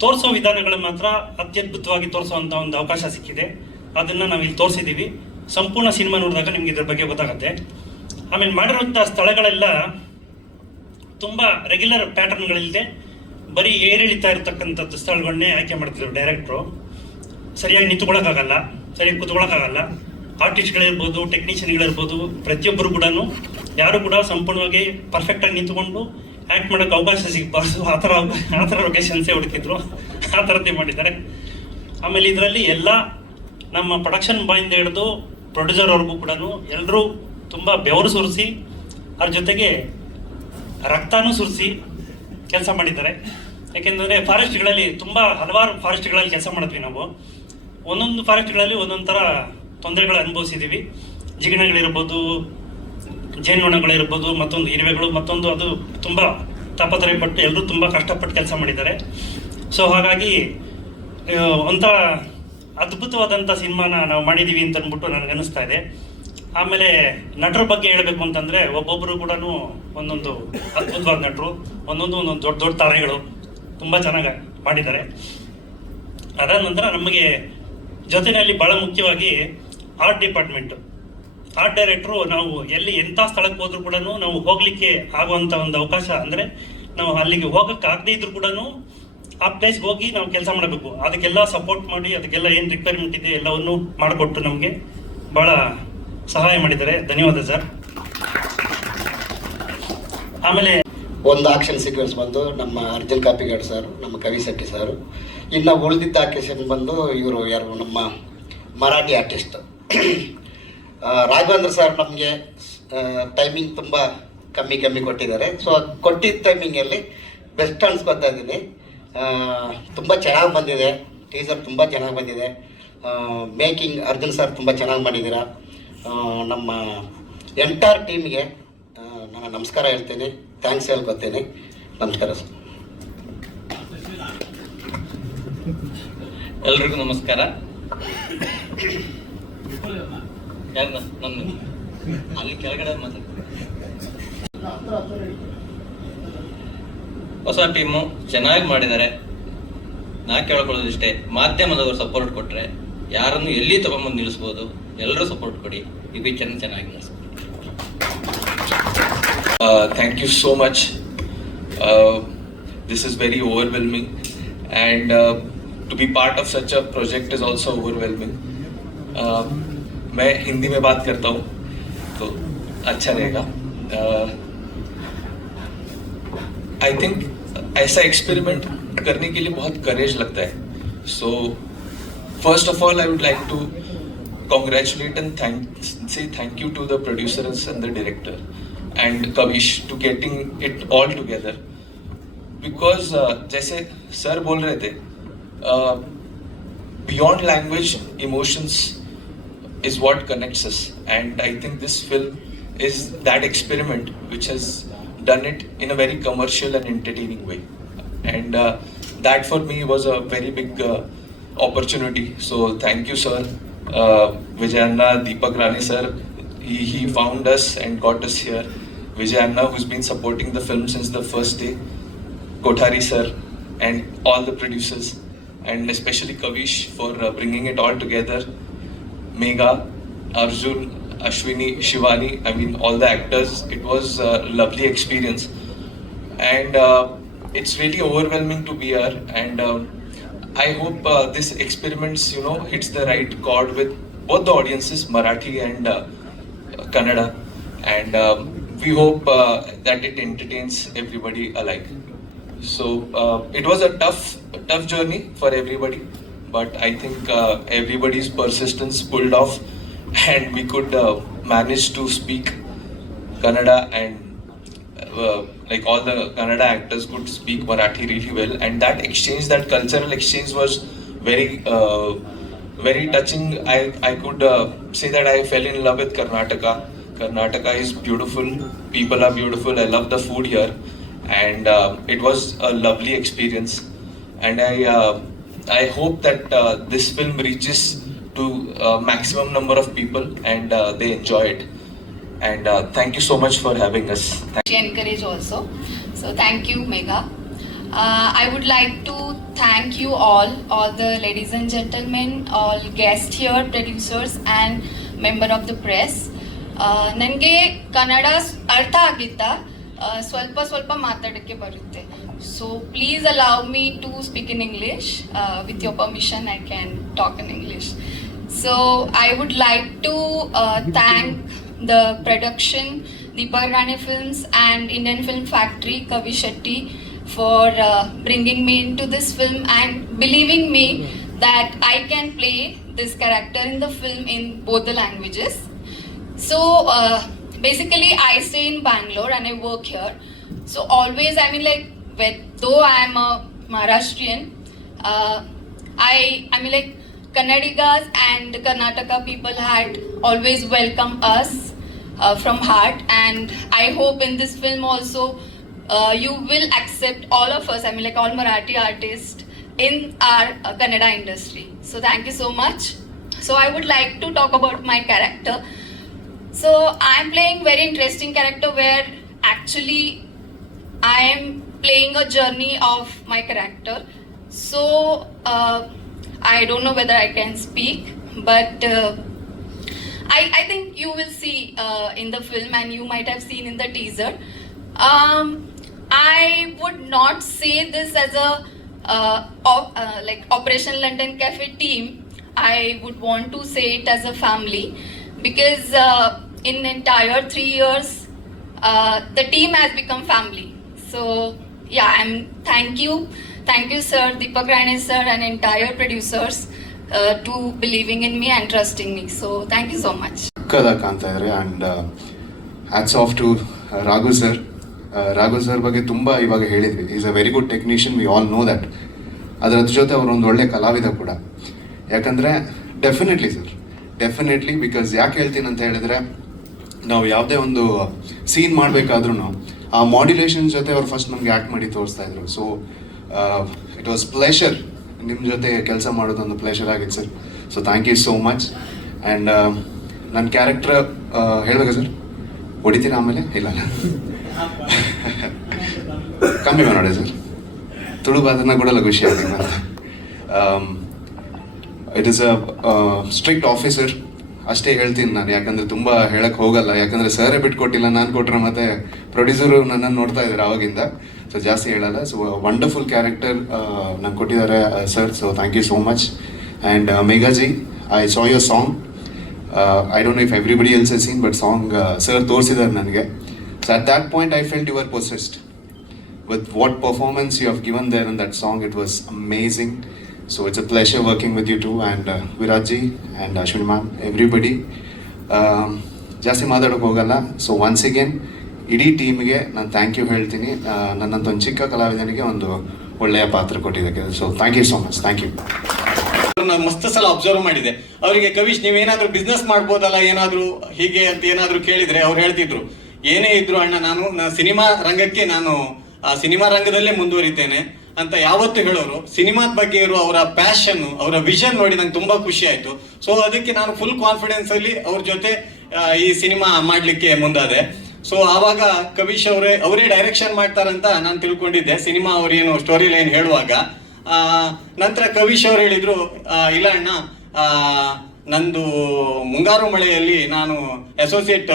ತೋರಿಸೋ ವಿಧಾನಗಳು ಮಾತ್ರ ಅತ್ಯದ್ಭುತವಾಗಿ ತೋರಿಸುವಂಥ ಒಂದು ಅವಕಾಶ ಸಿಕ್ಕಿದೆ. ಅದನ್ನು ನಾವು ಇಲ್ಲಿ ತೋರಿಸಿದ್ದೀವಿ. ಸಂಪೂರ್ಣ ಸಿನಿಮಾ ನೋಡಿದಾಗ ನಿಮ್ಗೆ ಇದ್ರ ಬಗ್ಗೆ ಗೊತ್ತಾಗುತ್ತೆ. ಆಮೇಲೆ ಮಾಡಿರುವಂಥ ಸ್ಥಳಗಳೆಲ್ಲ ತುಂಬ ರೆಗ್ಯುಲರ್ ಪ್ಯಾಟರ್ನ್ಗಳಿಲ್ಲದೆ ಬರೀ ಏರಿಳಿತಾ ಇರತಕ್ಕಂಥದ್ದು ಸ್ಥಳಗಳನ್ನೇ ಆಯ್ಕೆ ಮಾಡ್ತಿದ್ರು ಡೈರೆಕ್ಟ್ರು. ಸರಿಯಾಗಿ ನಿಂತ್ಕೊಳ್ಳೋಕ್ಕಾಗಲ್ಲ, ಸರಿಯಾಗಿ ಕೂತ್ಕೊಳ್ಳೋಕ್ಕಾಗಲ್ಲ. ಆರ್ಟಿಸ್ಟ್ಗಳಿರ್ಬೋದು, ಟೆಕ್ನಿಷಿಯನ್ಗಳಿರ್ಬೋದು, ಪ್ರತಿಯೊಬ್ಬರು ಕೂಡ ಯಾರು ಕೂಡ ಸಂಪೂರ್ಣವಾಗಿ ಪರ್ಫೆಕ್ಟಾಗಿ ನಿಂತ್ಕೊಂಡು ಆ್ಯಕ್ಟ್ ಮಾಡೋಕ್ಕೆ ಅವಕಾಶ ಸಿಗಬಾರ್ದು, ಆ ಥರ ಲೊಕೇಶನ್ಸೇ ಹುಡುಕಿದ್ರು, ಆ ಥರದ್ದೇ ಮಾಡಿದ್ದಾರೆ. ಆಮೇಲೆ ಇದರಲ್ಲಿ ಎಲ್ಲ ನಮ್ಮ ಪ್ರೊಡಕ್ಷನ್ ಬಾಯಿಂದ ಹಿಡಿದು ಪ್ರೊಡ್ಯೂಸರ್ವರೆಗೂ ಕೂಡ ಎಲ್ಲರೂ ತುಂಬ ಬೆವರು ಸುರಿಸಿ ಅದ್ರ ಜೊತೆಗೆ ರಕ್ತನೂ ಸುರಿಸಿ ಕೆಲಸ ಮಾಡಿದ್ದಾರೆ. ಯಾಕೆಂದರೆ ಫಾರೆಸ್ಟ್ಗಳಲ್ಲಿ ತುಂಬ ಹಲವಾರು ಫಾರೆಸ್ಟ್ಗಳಲ್ಲಿ ಕೆಲಸ ಮಾಡಿದ್ವಿ ನಾವು. ಒಂದೊಂದು ಫಾರೆಸ್ಟ್ಗಳಲ್ಲಿ ಒಂದೊಂದು ಥರ ತೊಂದರೆಗಳು ಅನುಭವಿಸಿದ್ದೀವಿ. ಜಿಗಣೆಗಳಿರ್ಬೋದು, ಜೇನುನೊಣಗಳಿರ್ಬೋದು, ಮತ್ತೊಂದು ಇರುವೆಗಳು, ಮತ್ತೊಂದು ಅದು ತುಂಬ ತಾಪತ್ರಯ ಪಟ್ಟು ಎಲ್ಲರೂ ತುಂಬ ಕಷ್ಟಪಟ್ಟು ಕೆಲಸ ಮಾಡಿದ್ದಾರೆ. ಸೊ ಹಾಗಾಗಿ ಒಂಥರ ಅದ್ಭುತವಾದಂಥ ಸಿನಿಮಾನ ನಾವು ಮಾಡಿದ್ದೀವಿ ಅಂತ ಅಂದ್ಬಿಟ್ಟು ನನಗನ್ನಿಸ್ತಾ ಇದೆ. ಆಮೇಲೆ ನಟರ ಬಗ್ಗೆ ಹೇಳಬೇಕು ಅಂತಂದರೆ ಒಬ್ಬೊಬ್ಬರು ಕೂಡ ಒಂದೊಂದು ಅದ್ಭುತವಾದ ನಟರು, ಒಂದೊಂದು ದೊಡ್ಡ ದೊಡ್ಡ ತಾರೆಗಳು ತುಂಬ ಚೆನ್ನಾಗಿ ಮಾಡಿದ್ದಾರೆ. ಅದಾದ ನಂತರ ನಮಗೆ ಜೊತೆಯಲ್ಲಿ ಭಾಳ ಮುಖ್ಯವಾಗಿ ಆರ್ಟ್ ಡಿಪಾರ್ಟ್ಮೆಂಟು, ಆರ್ಟ್ ಡೈರೆಕ್ಟ್ರು ನಾವು ಎಲ್ಲಿ ಎಂಥ ಸ್ಥಳಕ್ಕೆ ಹೋದ್ರೂ ಕೂಡ ನಾವು ಹೋಗಲಿಕ್ಕೆ ಆಗುವಂಥ ಒಂದು ಅವಕಾಶ, ಅಂದರೆ ನಾವು ಅಲ್ಲಿಗೆ ಹೋಗೋಕ್ಕೆ ಆಗದೇ ಇದ್ರೂ ಕೂಡ ಆ ಪ್ಲೇಸ್ಗೆ ಹೋಗಿ ನಾವು ಕೆಲಸ ಮಾಡಬೇಕು. ಅದಕ್ಕೆಲ್ಲ ಸಪೋರ್ಟ್ ಮಾಡಿ, ಅದಕ್ಕೆಲ್ಲ ಏನು ರಿಕ್ವೈರ್ಮೆಂಟ್ ಇದೆ ಎಲ್ಲವನ್ನು ಮಾಡಿಕೊಟ್ಟು ನಮಗೆ ಭಾಳ ಸಹಾಯ ಮಾಡಿದ್ದಾರೆ. ಧನ್ಯವಾದ ಸರ್. ಆಮೇಲೆ ಒಂದು ಆಕ್ಷನ್ ಸೀಕ್ವೆನ್ಸ್ ಬಂದು ನಮ್ಮ ಅರ್ಜುನ್ ಕಾಪಿಗಾಡ್ ಸರ್, ನಮ್ಮ ಕವಿ ಶೆಟ್ಟಿ ಸರ್. ಇನ್ನು ಉಳಿದಿದ್ದ ಆಕ್ಷನ್ ಬಂದು ಇವರು ಯಾರು ನಮ್ಮ ಮರಾಠಿ ಆರ್ಟಿಸ್ಟ್ ರಾಘವೇಂದ್ರ ಸರ್ ನಮಗೆ ಟೈಮಿಂಗ್ ತುಂಬ ಕಮ್ಮಿ ಕೊಟ್ಟಿದ್ದಾರೆ. ಸೊ ಕೊಟ್ಟಿದ್ದ ಟೈಮಿಂಗಲ್ಲಿ ಬೆಸ್ಟ್ ಅನ್ಸ್ಕೊತಾ ಇದ್ದೀನಿ. ತುಂಬ ಚೆನ್ನಾಗಿ ಬಂದಿದೆ, ಟೀಸರ್ ತುಂಬ ಚೆನ್ನಾಗಿ ಬಂದಿದೆ. ಮೇಕಿಂಗ್ ಅರ್ಜುನ್ ಸರ್ ತುಂಬ ಚೆನ್ನಾಗಿ ಮಾಡಿದ್ದೀರಾ. ನಮ್ಮ ಎಂಟೈರ್ ಟೀಮ್ಗೆ ನಾನು ನಮಸ್ಕಾರ ಹೇಳ್ತೀನಿ, ಥ್ಯಾಂಕ್ಸ್ ಹೇಳ್ಕೊತೀನಿ. ನಮಸ್ಕಾರ ಸರ್. ಎಲ್ರಿಗೂ ನಮಸ್ಕಾರ. ನನ್ನ ಅಲ್ಲಿ ಕೆಳಗಡೆ ಹೊಸ ಟೀಮು ಚೆನ್ನಾಗಿ ಮಾಡಿದ್ದಾರೆ. ನಾ ಕೇಳ್ಕೊಳ್ಳೋದಿಷ್ಟೇ, ಮಾಧ್ಯಮದವರು ಸಪೋರ್ಟ್ ಕೊಟ್ಟರೆ ಯಾರನ್ನು ಎಲ್ಲಿ ತಗೊಂಬಂದು ನಿಲ್ಲಿಸ್ಬೋದು. ಎಲ್ಲರೂ ಸಪೋರ್ಟ್ ಕೊಡಿ, ಈ ಪಿಕ್ಚರ್ನ ಚೆನ್ನಾಗಿ ನಿಲ್ಲಿಸ್ಬೋದು. Thank you so much. This is very overwhelming, and to be part of such a project is also overwhelming. मैं हिंदी में बात करता हूँ तो अच्छा रहेगा. आई थिंक ऐसा एक्सपेरिमेंट करने के लिए बहुत करेज लगता है. So first of all I would like to congratulate and say thank you to the producers and the director and Kavish to getting it all together, because जैसे sir बोल रहे थे, beyond language emotions is what connects us, and I think this film is that experiment which has done it in a very commercial and entertaining way, and that for me was a very big opportunity. So thank you sir, Vijayanna, Deepak Rane sir, he found us and got us here. Vijayanna, who's been supporting the film since the first day, Kothari sir and all the producers, and especially Kavish for bringing it all together. Megha, Arjun, Ashwini, Shivani, I mean all the actors. It was a lovely experience, and it's really overwhelming to be here, and I hope this experiments hits the right chord with both the audiences, Marathi and Kannada, and we hope that it entertains everybody alike. So it was a tough journey for everybody, but I think everybody's persistence pulled off, and we could manage to speak Kannada, and like all the Kannada actors could speak Marathi really well, and that exchange, that cultural exchange was very very touching. I could say that I fell in love with Karnataka. Karnataka is beautiful, people are beautiful, I love the food here, and it was a lovely experience, and I hope that this film reaches to maximum number of people and they enjoy it, and thank you so much for having us. She encourage also. So thank you, Megha. I would like to thank you all the ladies and gentlemen, all guests here, producers and member of the press. ನನಗೆ ಕನ್ನಡ ಅರ್ಥ ಆಗಿತ್ತಾ, ಸ್ವಲ್ಪ ಮಾತಾಡೋಕ್ಕೆ ಬರುತ್ತೆ. So please allow me to speak in English. With your permission I can talk in English. So I would like to thank the production, Deepak Rane Films and Indian Film Factory, Kavi Shetty, for bringing me into this film and believing me that I can play this character in the film in both the languages. So basically I stay in Bangalore and I work here. So always, I mean, like, though I am a Maharashtrian, I mean, like, Kannadigas and Karnataka people had always welcomed us from heart, and I hope in this film also you will accept all of us, I mean, like, all Marathi artists in our Kannada industry. So thank you so much. So I would like to talk about my character. So I am playing very interesting character where actually I am playing a journey of my character. So I don't know whether I can speak, but I think you will see in the film, and you might have seen in the teaser. I would not say this as a like Operation London Cafe team. I would want to say it as a family, because in entire 3 years the team has become family. So yeah, thank you sir, Deepak Rane sir and entire producers to believing in me and trusting me. So thank you so much. ಚಿಕ್ಕದಾಗಿ ಕಾಣ್ತಾ ಇದ್ದಾರೆ and hats off to Raghu sir. Raghu sir ಬಗ್ಗೆ ತುಂಬ ಇವಾಗ ಹೇಳಿದ್ವಿ. Is a very good technician, we all know that. ಅದರ ಜೊತೆ ಅವರು ಒಂದು ಒಳ್ಳೆ ಕಲಾವಿದ ಕೂಡ. ಯಾಕಂದರೆ ಡೆಫಿನೆಟ್ಲಿ ಸರ್, ಡೆಫಿನೆಟ್ಲಿ, ಬಿಕಾಸ್ ಯಾಕೆ ಹೇಳ್ತೀನಿ ಅಂತ ಹೇಳಿದ್ರೆ, ನಾವು ಯಾವುದೇ ಒಂದು ಸೀನ್ ಮಾಡಬೇಕಾದ್ರೂ ಆ ಮಾಡ್ಯುಲೇಷನ್ ಜೊತೆ ಅವ್ರು ಫಸ್ಟ್ ನಮಗೆ ಆ್ಯಕ್ಟ್ ಮಾಡಿ ತೋರಿಸ್ತಾ ಇದ್ರು. ಸೊ ಇಟ್ ವಾಸ್ ಪ್ಲೆಷರ್, ನಿಮ್ಮ ಜೊತೆ ಕೆಲಸ ಮಾಡೋದೊಂದು ಪ್ಲೆಷರ್ ಆಗಿತ್ತು sir. So thank you so much. And ನನ್ನ ಕ್ಯಾರೆಕ್ಟರ್ ಹೇಳ್ಬೇಕಾ ಸರ್? ಹೊಡಿತೀರಾ ಆಮೇಲೆ? ಇಲ್ಲ ಕಮ್ಮಿ ಮಾಡಿ ಸರ್, ತುಳುಬು ಅದನ್ನು ಕೂಡ ಖುಷಿ ಆಗ್ತೀನಿ ಅಂತ. It is a strict officer, ಅಷ್ಟೇ ಹೇಳ್ತೀನಿ ನಾನು. ಯಾಕಂದರೆ ತುಂಬ ಹೇಳಕ್ಕೆ ಹೋಗಲ್ಲ, ಯಾಕಂದರೆ ಸರೇ ಬಿಟ್ಕೊಟ್ಟಿಲ್ಲ, ನಾನು ಕೊಟ್ಟರೆ ಮತ್ತೆ ಪ್ರೊಡ್ಯೂಸರು ನನ್ನನ್ನು ನೋಡ್ತಾ ಇದ್ದಾರೆ ಆವಾಗಿಂದ. ಸೊ ಜಾಸ್ತಿ ಹೇಳಲ್ಲ. ಸೊ ವಂಡರ್ಫುಲ್ ಕ್ಯಾರೆಕ್ಟರ್ ನಂಗೆ ಕೊಟ್ಟಿದ್ದಾರೆ sir. So thank you so much. And Megha ji, I saw your song. I don't know if everybody else a seen, but song sir ತೋರಿಸಿದ್ದಾರೆ ನನಗೆ. So at that point I felt you are possessed with what performance you have given there in that song. It was amazing. So it's a pleasure working with you too, and Viratji and Ashwini ma'am, everybody. ಜಾಸ್ತಿ ಮಾತಾಡೋಕೆ ಹೋಗಲ್ಲ. So once again ಇಡೀ ಟೀಮ್ಗೆ ನಾನು thank you ಹೇಳ್ತೀನಿ. ನನ್ನಂತ ಒಂದು ಚಿಕ್ಕ ಕಲಾವಿದನಿಗೆ ಒಂದು ಒಳ್ಳೆಯ ಪಾತ್ರ ಕೊಟ್ಟಿದ್ದಕ್ಕೆ. So thank you so much. Thank you. ನಾನು ಮಸ್ತ್ ಸಲ ಅಬ್ಸರ್ವ್ ಮಾಡಿದೆ. ಅವರಿಗೆ ಕವಿಶ್ ನೀವೇನಾದ್ರೂ ಬಿಸ್ನೆಸ್ ಮಾಡ್ಬೋದಲ್ಲ ಏನಾದ್ರು ಹೀಗೆ ಅಂತ ಏನಾದ್ರು ಕೇಳಿದ್ರೆ ಅವ್ರು ಹೇಳ್ತಿದ್ರು, ಏನೇ ಇದ್ರು ಅಣ್ಣ ನಾನು ಸಿನಿಮಾ ರಂಗಕ್ಕೆ ನಾನು ಸಿನಿಮಾ ರಂಗದಲ್ಲೇ ಮುಂದುವರಿತೇನೆ ಅಂತ ಯಾವತ್ತು ಹೇಳೋರು. ಸಿನಿಮಾದ ಬಗ್ಗೆ ಇರೋ ಅವರ ಪ್ಯಾಷನ್, ಅವರ ವಿಷನ್ ನೋಡಿ ನಂಗೆ ತುಂಬಾ ಖುಷಿ ಆಯ್ತು. ಸೊ ಅದಕ್ಕೆ ನಾನು ಫುಲ್ ಕಾನ್ಫಿಡೆನ್ಸ್ ಅಲ್ಲಿ ಅವ್ರ ಜೊತೆ ಈ ಸಿನಿಮಾ ಮಾಡ್ಲಿಕ್ಕೆ ಮುಂದಾದೆ. ಸೊ ಆವಾಗ ಕವಿಶ್ ಅವರೇ ಡೈರೆಕ್ಷನ್ ಮಾಡ್ತಾರಂತ ನಾನು ತಿಳ್ಕೊಂಡಿದ್ದೆ, ಸಿನಿಮಾ ಅವ್ರೇನು ಸ್ಟೋರಿ ಲೈನ್ ಹೇಳುವಾಗ. ನಂತರ ಕವಿಶ್ ಅವ್ರು ಹೇಳಿದ್ರು, ಇಲ್ಲ ಅಣ್ಣ, ನಂದು ಮುಂಗಾರು ಮಳೆಯಲ್ಲಿ ನಾನು ಅಸೋಸಿಯೇಟ್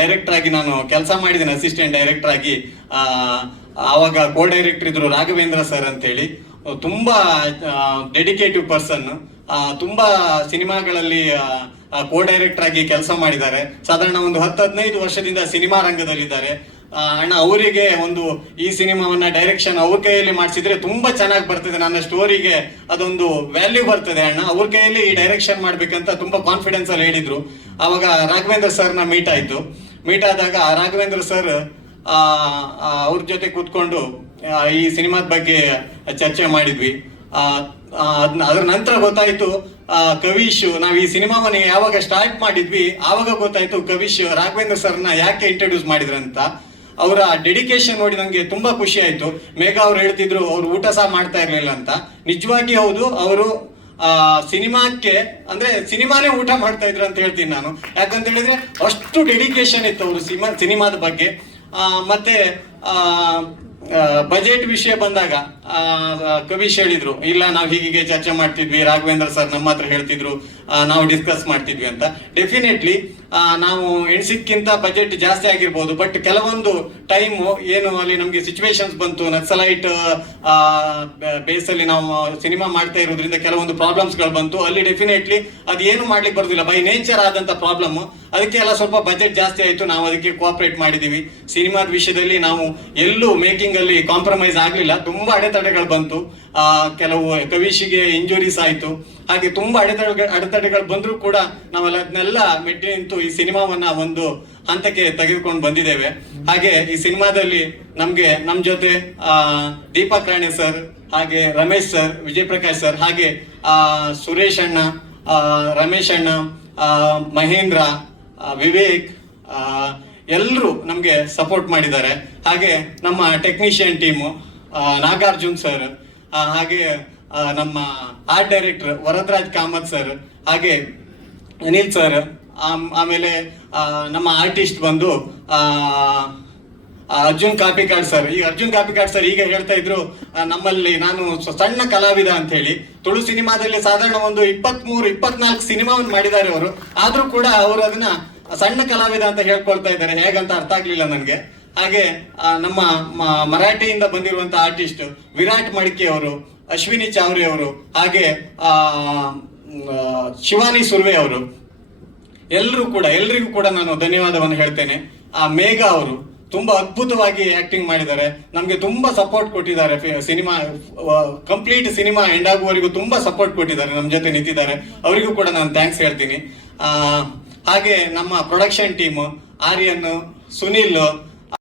ಡೈರೆಕ್ಟರ್ ಆಗಿ ನಾನು ಕೆಲಸ ಮಾಡಿದ್ದೇನೆ, ಅಸಿಸ್ಟೆಂಟ್ ಡೈರೆಕ್ಟರ್ ಆಗಿ. ಆವಾಗ ಕೋ ಡೈರೆಕ್ಟರ್ ಇದ್ರು ರಾಘವೇಂದ್ರ ಸರ್ ಅಂತೇಳಿ, ತುಂಬಾ ಡೆಡಿಕೇಟಿವ್ ಪರ್ಸನ್, ತುಂಬಾ ಸಿನಿಮಾಗಳಲ್ಲಿ ಕೋ ಡೈರೆಕ್ಟರ್ ಆಗಿ ಕೆಲಸ ಮಾಡಿದ್ದಾರೆ. ಸಾಧಾರಣ ಒಂದು 10-15 ವರ್ಷದಿಂದ ಸಿನಿಮಾ ರಂಗದಲ್ಲಿದ್ದಾರೆ. ಅಣ್ಣ ಅವರಿಗೆ ಒಂದು ಈ ಸಿನಿಮಾವನ್ನ ಡೈರೆಕ್ಷನ್ ಅವ್ರ ಕೈಯಲ್ಲಿ ಮಾಡಿಸಿದ್ರೆ ತುಂಬಾ ಚೆನ್ನಾಗಿ ಬರ್ತದೆ, ನನ್ನ ಸ್ಟೋರಿಗೆ ಅದೊಂದು ವ್ಯಾಲ್ಯೂ ಬರ್ತದೆ ಅಣ್ಣ, ಅವ್ರ ಕೈಯಲ್ಲಿ ಈ ಡೈರೆಕ್ಷನ್ ಮಾಡ್ಬೇಕಂತ ತುಂಬಾ ಕಾನ್ಫಿಡೆನ್ಸ್ ಅಲ್ಲಿ ಹೇಳಿದ್ರು. ಆವಾಗ ರಾಘವೇಂದ್ರ ಸರ್ನ ಮೀಟ್ ಆಯ್ತು. ಮೀಟ್ ಆದಾಗ ರಾಘವೇಂದ್ರ ಸರ್ ಅವ್ರ ಜೊತೆ ಕೂತ್ಕೊಂಡು ಈ ಸಿನಿಮಾದ ಬಗ್ಗೆ ಚರ್ಚೆ ಮಾಡಿದ್ವಿ. ಅದ್ರ ನಂತರ ಗೊತ್ತಾಯ್ತು ಕವಿಶ್, ನಾವ್ ಈ ಸಿನಿಮಾವನ್ನ ಯಾವಾಗ ಸ್ಟಾರ್ಟ್ ಮಾಡಿದ್ವಿ ಆವಾಗ ಗೊತ್ತಾಯ್ತು ಕವಿಶ್ ರಾಘವೇಂದ್ರ ಸರ್ನ ಯಾಕೆ ಇಂಟ್ರೊಡ್ಯೂಸ್ ಮಾಡಿದ್ರಂತ. ಅವರ ಡೆಡಿಕೇಶನ್ ನೋಡಿ ನಂಗೆ ತುಂಬಾ ಖುಷಿ ಆಯ್ತು. ಮೇಘಾ ಅವ್ರು ಹೇಳ್ತಿದ್ರು ಅವ್ರು ಊಟ ಸಹ ಮಾಡ್ತಾ ಇರ್ಲಿಲ್ಲ ಅಂತ. ನಿಜವಾಗಿ ಹೌದು, ಅವರು ಸಿನಿಮಾಕ್ಕೆ ಅಂದ್ರೆ ಸಿನಿಮಾನೇ ಊಟ ಮಾಡ್ತಾ ಇದ್ರು ಅಂತ ಹೇಳ್ತೀನಿ ನಾನು. ಯಾಕಂತ ಹೇಳಿದ್ರೆ ಅಷ್ಟು ಡೆಡಿಕೇಶನ್ ಇತ್ತು ಅವರು ಸಿನಿಮಾದ ಬಗ್ಗೆ. ಮತ್ತೆ ಬಜೆಟ್ ವಿಷಯ ಬಂದಾಗ ಕವಿಶ್ ಹೇಳಿದ್ರು, ಇಲ್ಲ ನಾವು ಹೀಗೆ ಚರ್ಚೆ ಮಾಡ್ತಿದ್ವಿ, ರಾಘವೇಂದ್ರ ಸರ್ ನಮ್ಮ ಹತ್ರ ಹೇಳ್ತಿದ್ರು, ನಾವು ಡಿಸ್ಕಸ್ ಮಾಡ್ತಿದ್ವಿ ಅಂತ. ಡೆಫಿನೆಟ್ಲಿ ನಾವು ಎಣ್ಸಿಕ್ಕಿಂತ ಬಜೆಟ್ ಜಾಸ್ತಿ ಆಗಿರ್ಬೋದು, ಬಟ್ ಕೆಲವೊಂದು ಟೈಮು ಏನು ಅಲ್ಲಿ ನಮ್ಗೆ ಸಿಚುವೇಶನ್ಸ್ ಬಂತು, ನಕ್ಸಲೈಟ್ ಬೇಸಲ್ಲಿ ನಾವು ಸಿನಿಮಾ ಮಾಡ್ತಾ ಇರೋದ್ರಿಂದ ಕೆಲವೊಂದು ಪ್ರಾಬ್ಲಮ್ಸ್ಗಳು ಬಂತು. ಅಲ್ಲಿ ಡೆಫಿನೆಟ್ಲಿ ಅದು ಏನು ಮಾಡ್ಲಿಕ್ಕೆ ಬರೋದಿಲ್ಲ, ಬೈ ನೇಚರ್ ಆದಂತ ಪ್ರಾಬ್ಲಮ್. ಅದಕ್ಕೆ ಎಲ್ಲ ಸ್ವಲ್ಪ ಬಜೆಟ್ ಜಾಸ್ತಿ ಆಯ್ತು, ನಾವು ಅದಕ್ಕೆ ಕೋಆಪರೇಟ್ ಮಾಡಿದೀವಿ. ಸಿನಿಮಾದ ವಿಷಯದಲ್ಲಿ ನಾವು ಎಲ್ಲೂ ಮೇಕಿಂಗ್ ಅಲ್ಲಿ ಕಾಂಪ್ರಮೈಸ್ ಆಗ್ಲಿಲ್ಲ. ತುಂಬಾ ಅಡೆತಡೆಗಳು ಬಂತು, ಕೆಲವು ಕವಿಶಿಗೆ ಇಂಜುರೀಸ್ ಆಯ್ತು, ಹಾಗೆ ತುಂಬಾ ಅಡೆತಡೆಗಳು ಬಂದ್ರು ಕೂಡ ನಾವೆಲ್ಲ ಅದನ್ನೆಲ್ಲ ಮೆಟ್ಟಿ ನಿಂತು ಈ ಸಿನಿಮಾವನ್ನ ಒಂದು ಹಂತಕ್ಕೆ ತೆಗೆದುಕೊಂಡು ಬಂದಿದ್ದೇವೆ. ಹಾಗೆ ಈ ಸಿನಿಮಾದಲ್ಲಿ ನಮ್ ಜೊತೆ ದೀಪಕ್ ರಾಣೆ ಸರ್, ಹಾಗೆ ರಮೇಶ್ ಸರ್, ವಿಜಯ್ ಪ್ರಕಾಶ್ ಸರ್, ಹಾಗೆ ಸುರೇಶ್ ಅಣ್ಣ, ರಮೇಶ್ ಅಣ್ಣ, ಮಹೇಂದ್ರ, ವಿವೇಕ್, ಎಲ್ಲರೂ ನಮ್ಗೆ ಸಪೋರ್ಟ್ ಮಾಡಿದ್ದಾರೆ. ಹಾಗೆ ನಮ್ಮ ಟೆಕ್ನಿಷಿಯನ್ ಟೀಮು ನಾಗಾರ್ಜುನ್ ಸರ್, ಹಾಗೆ ನಮ್ಮ art director Varadaraj Kamath sir, ಹಾಗೆ ಅನಿಲ್ ಸರ್, ಆಮೇಲೆ ನಮ್ಮ ಆರ್ಟಿಸ್ಟ್ ಬಂದು ಅರ್ಜುನ್ ಕಾಪಿಕಾಡ್ ಸರ್. ಈ ಅರ್ಜುನ್ ಕಾಪಿಕಾಡ್ ಸರ್ ಈಗ ಹೇಳ್ತಾ ಇದ್ರು, ನಮ್ಮಲ್ಲಿ ನಾನು ಸಣ್ಣ ಕಲಾವಿದ ಅಂತ ಹೇಳಿ. ತುಳು ಸಿನಿಮಾದಲ್ಲಿ ಸಾಧಾರಣ ಒಂದು 23-24 ಸಿನಿಮಾವನ್ನು ಮಾಡಿದ್ದಾರೆ ಅವರು, ಆದ್ರೂ ಕೂಡ ಅವರು ಅದನ್ನ ಸಣ್ಣ ಕಲಾವಿದ ಅಂತ ಹೇಳ್ಕೊಳ್ತಾ ಇದ್ದಾರೆ. ಹೇಗಂತ ಅರ್ಥ ಆಗ್ಲಿಲ್ಲ ನನಗೆ. ಹಾಗೆ ನಮ್ಮ ಮರಾಠಿಯಿಂದ ಬಂದಿರುವಂತ ಆರ್ಟಿಸ್ಟ್ ವಿರಾಟ್ ಮಡಿಕೆ ಅವರು, ಅಶ್ವಿನಿ ಚಾವ್ರಿ ಅವರು, ಹಾಗೆ ಶಿವಾನಿ ಸುರ್ವೆ ಅವರು, ಎಲ್ರಿಗೂ ಕೂಡ ನಾನು ಧನ್ಯವಾದವನ್ನು ಹೇಳ್ತೇನೆ. ಮೇಘಾ ಅವರು ತುಂಬಾ ಅದ್ಭುತವಾಗಿ ಆಕ್ಟಿಂಗ್ ಮಾಡಿದ್ದಾರೆ. ನಮಗೆ ತುಂಬಾ ಸಪೋರ್ಟ್ ಕೊಟ್ಟಿದ್ದಾರೆ. ಸಿನಿಮಾ ಕಂಪ್ಲೀಟ್ ಸಿನಿಮಾ ಎಂಡ್ ಆಗುವವರೆಗೂ ತುಂಬಾ ಸಪೋರ್ಟ್ ಕೊಟ್ಟಿದ್ದಾರೆ, ನಮ್ಮ ಜೊತೆ ನಿಂತಿದ್ದಾರೆ. ಅವರಿಗೂ ಕೂಡ ನಾನು ಥ್ಯಾಂಕ್ಸ್ ಹೇಳ್ತೀನಿ. ಹಾಗೆ ನಮ್ಮ ಪ್ರೊಡಕ್ಷನ್ ಟೀಮ್ ಆರ್ಯನ್, ಸುನಿಲ್,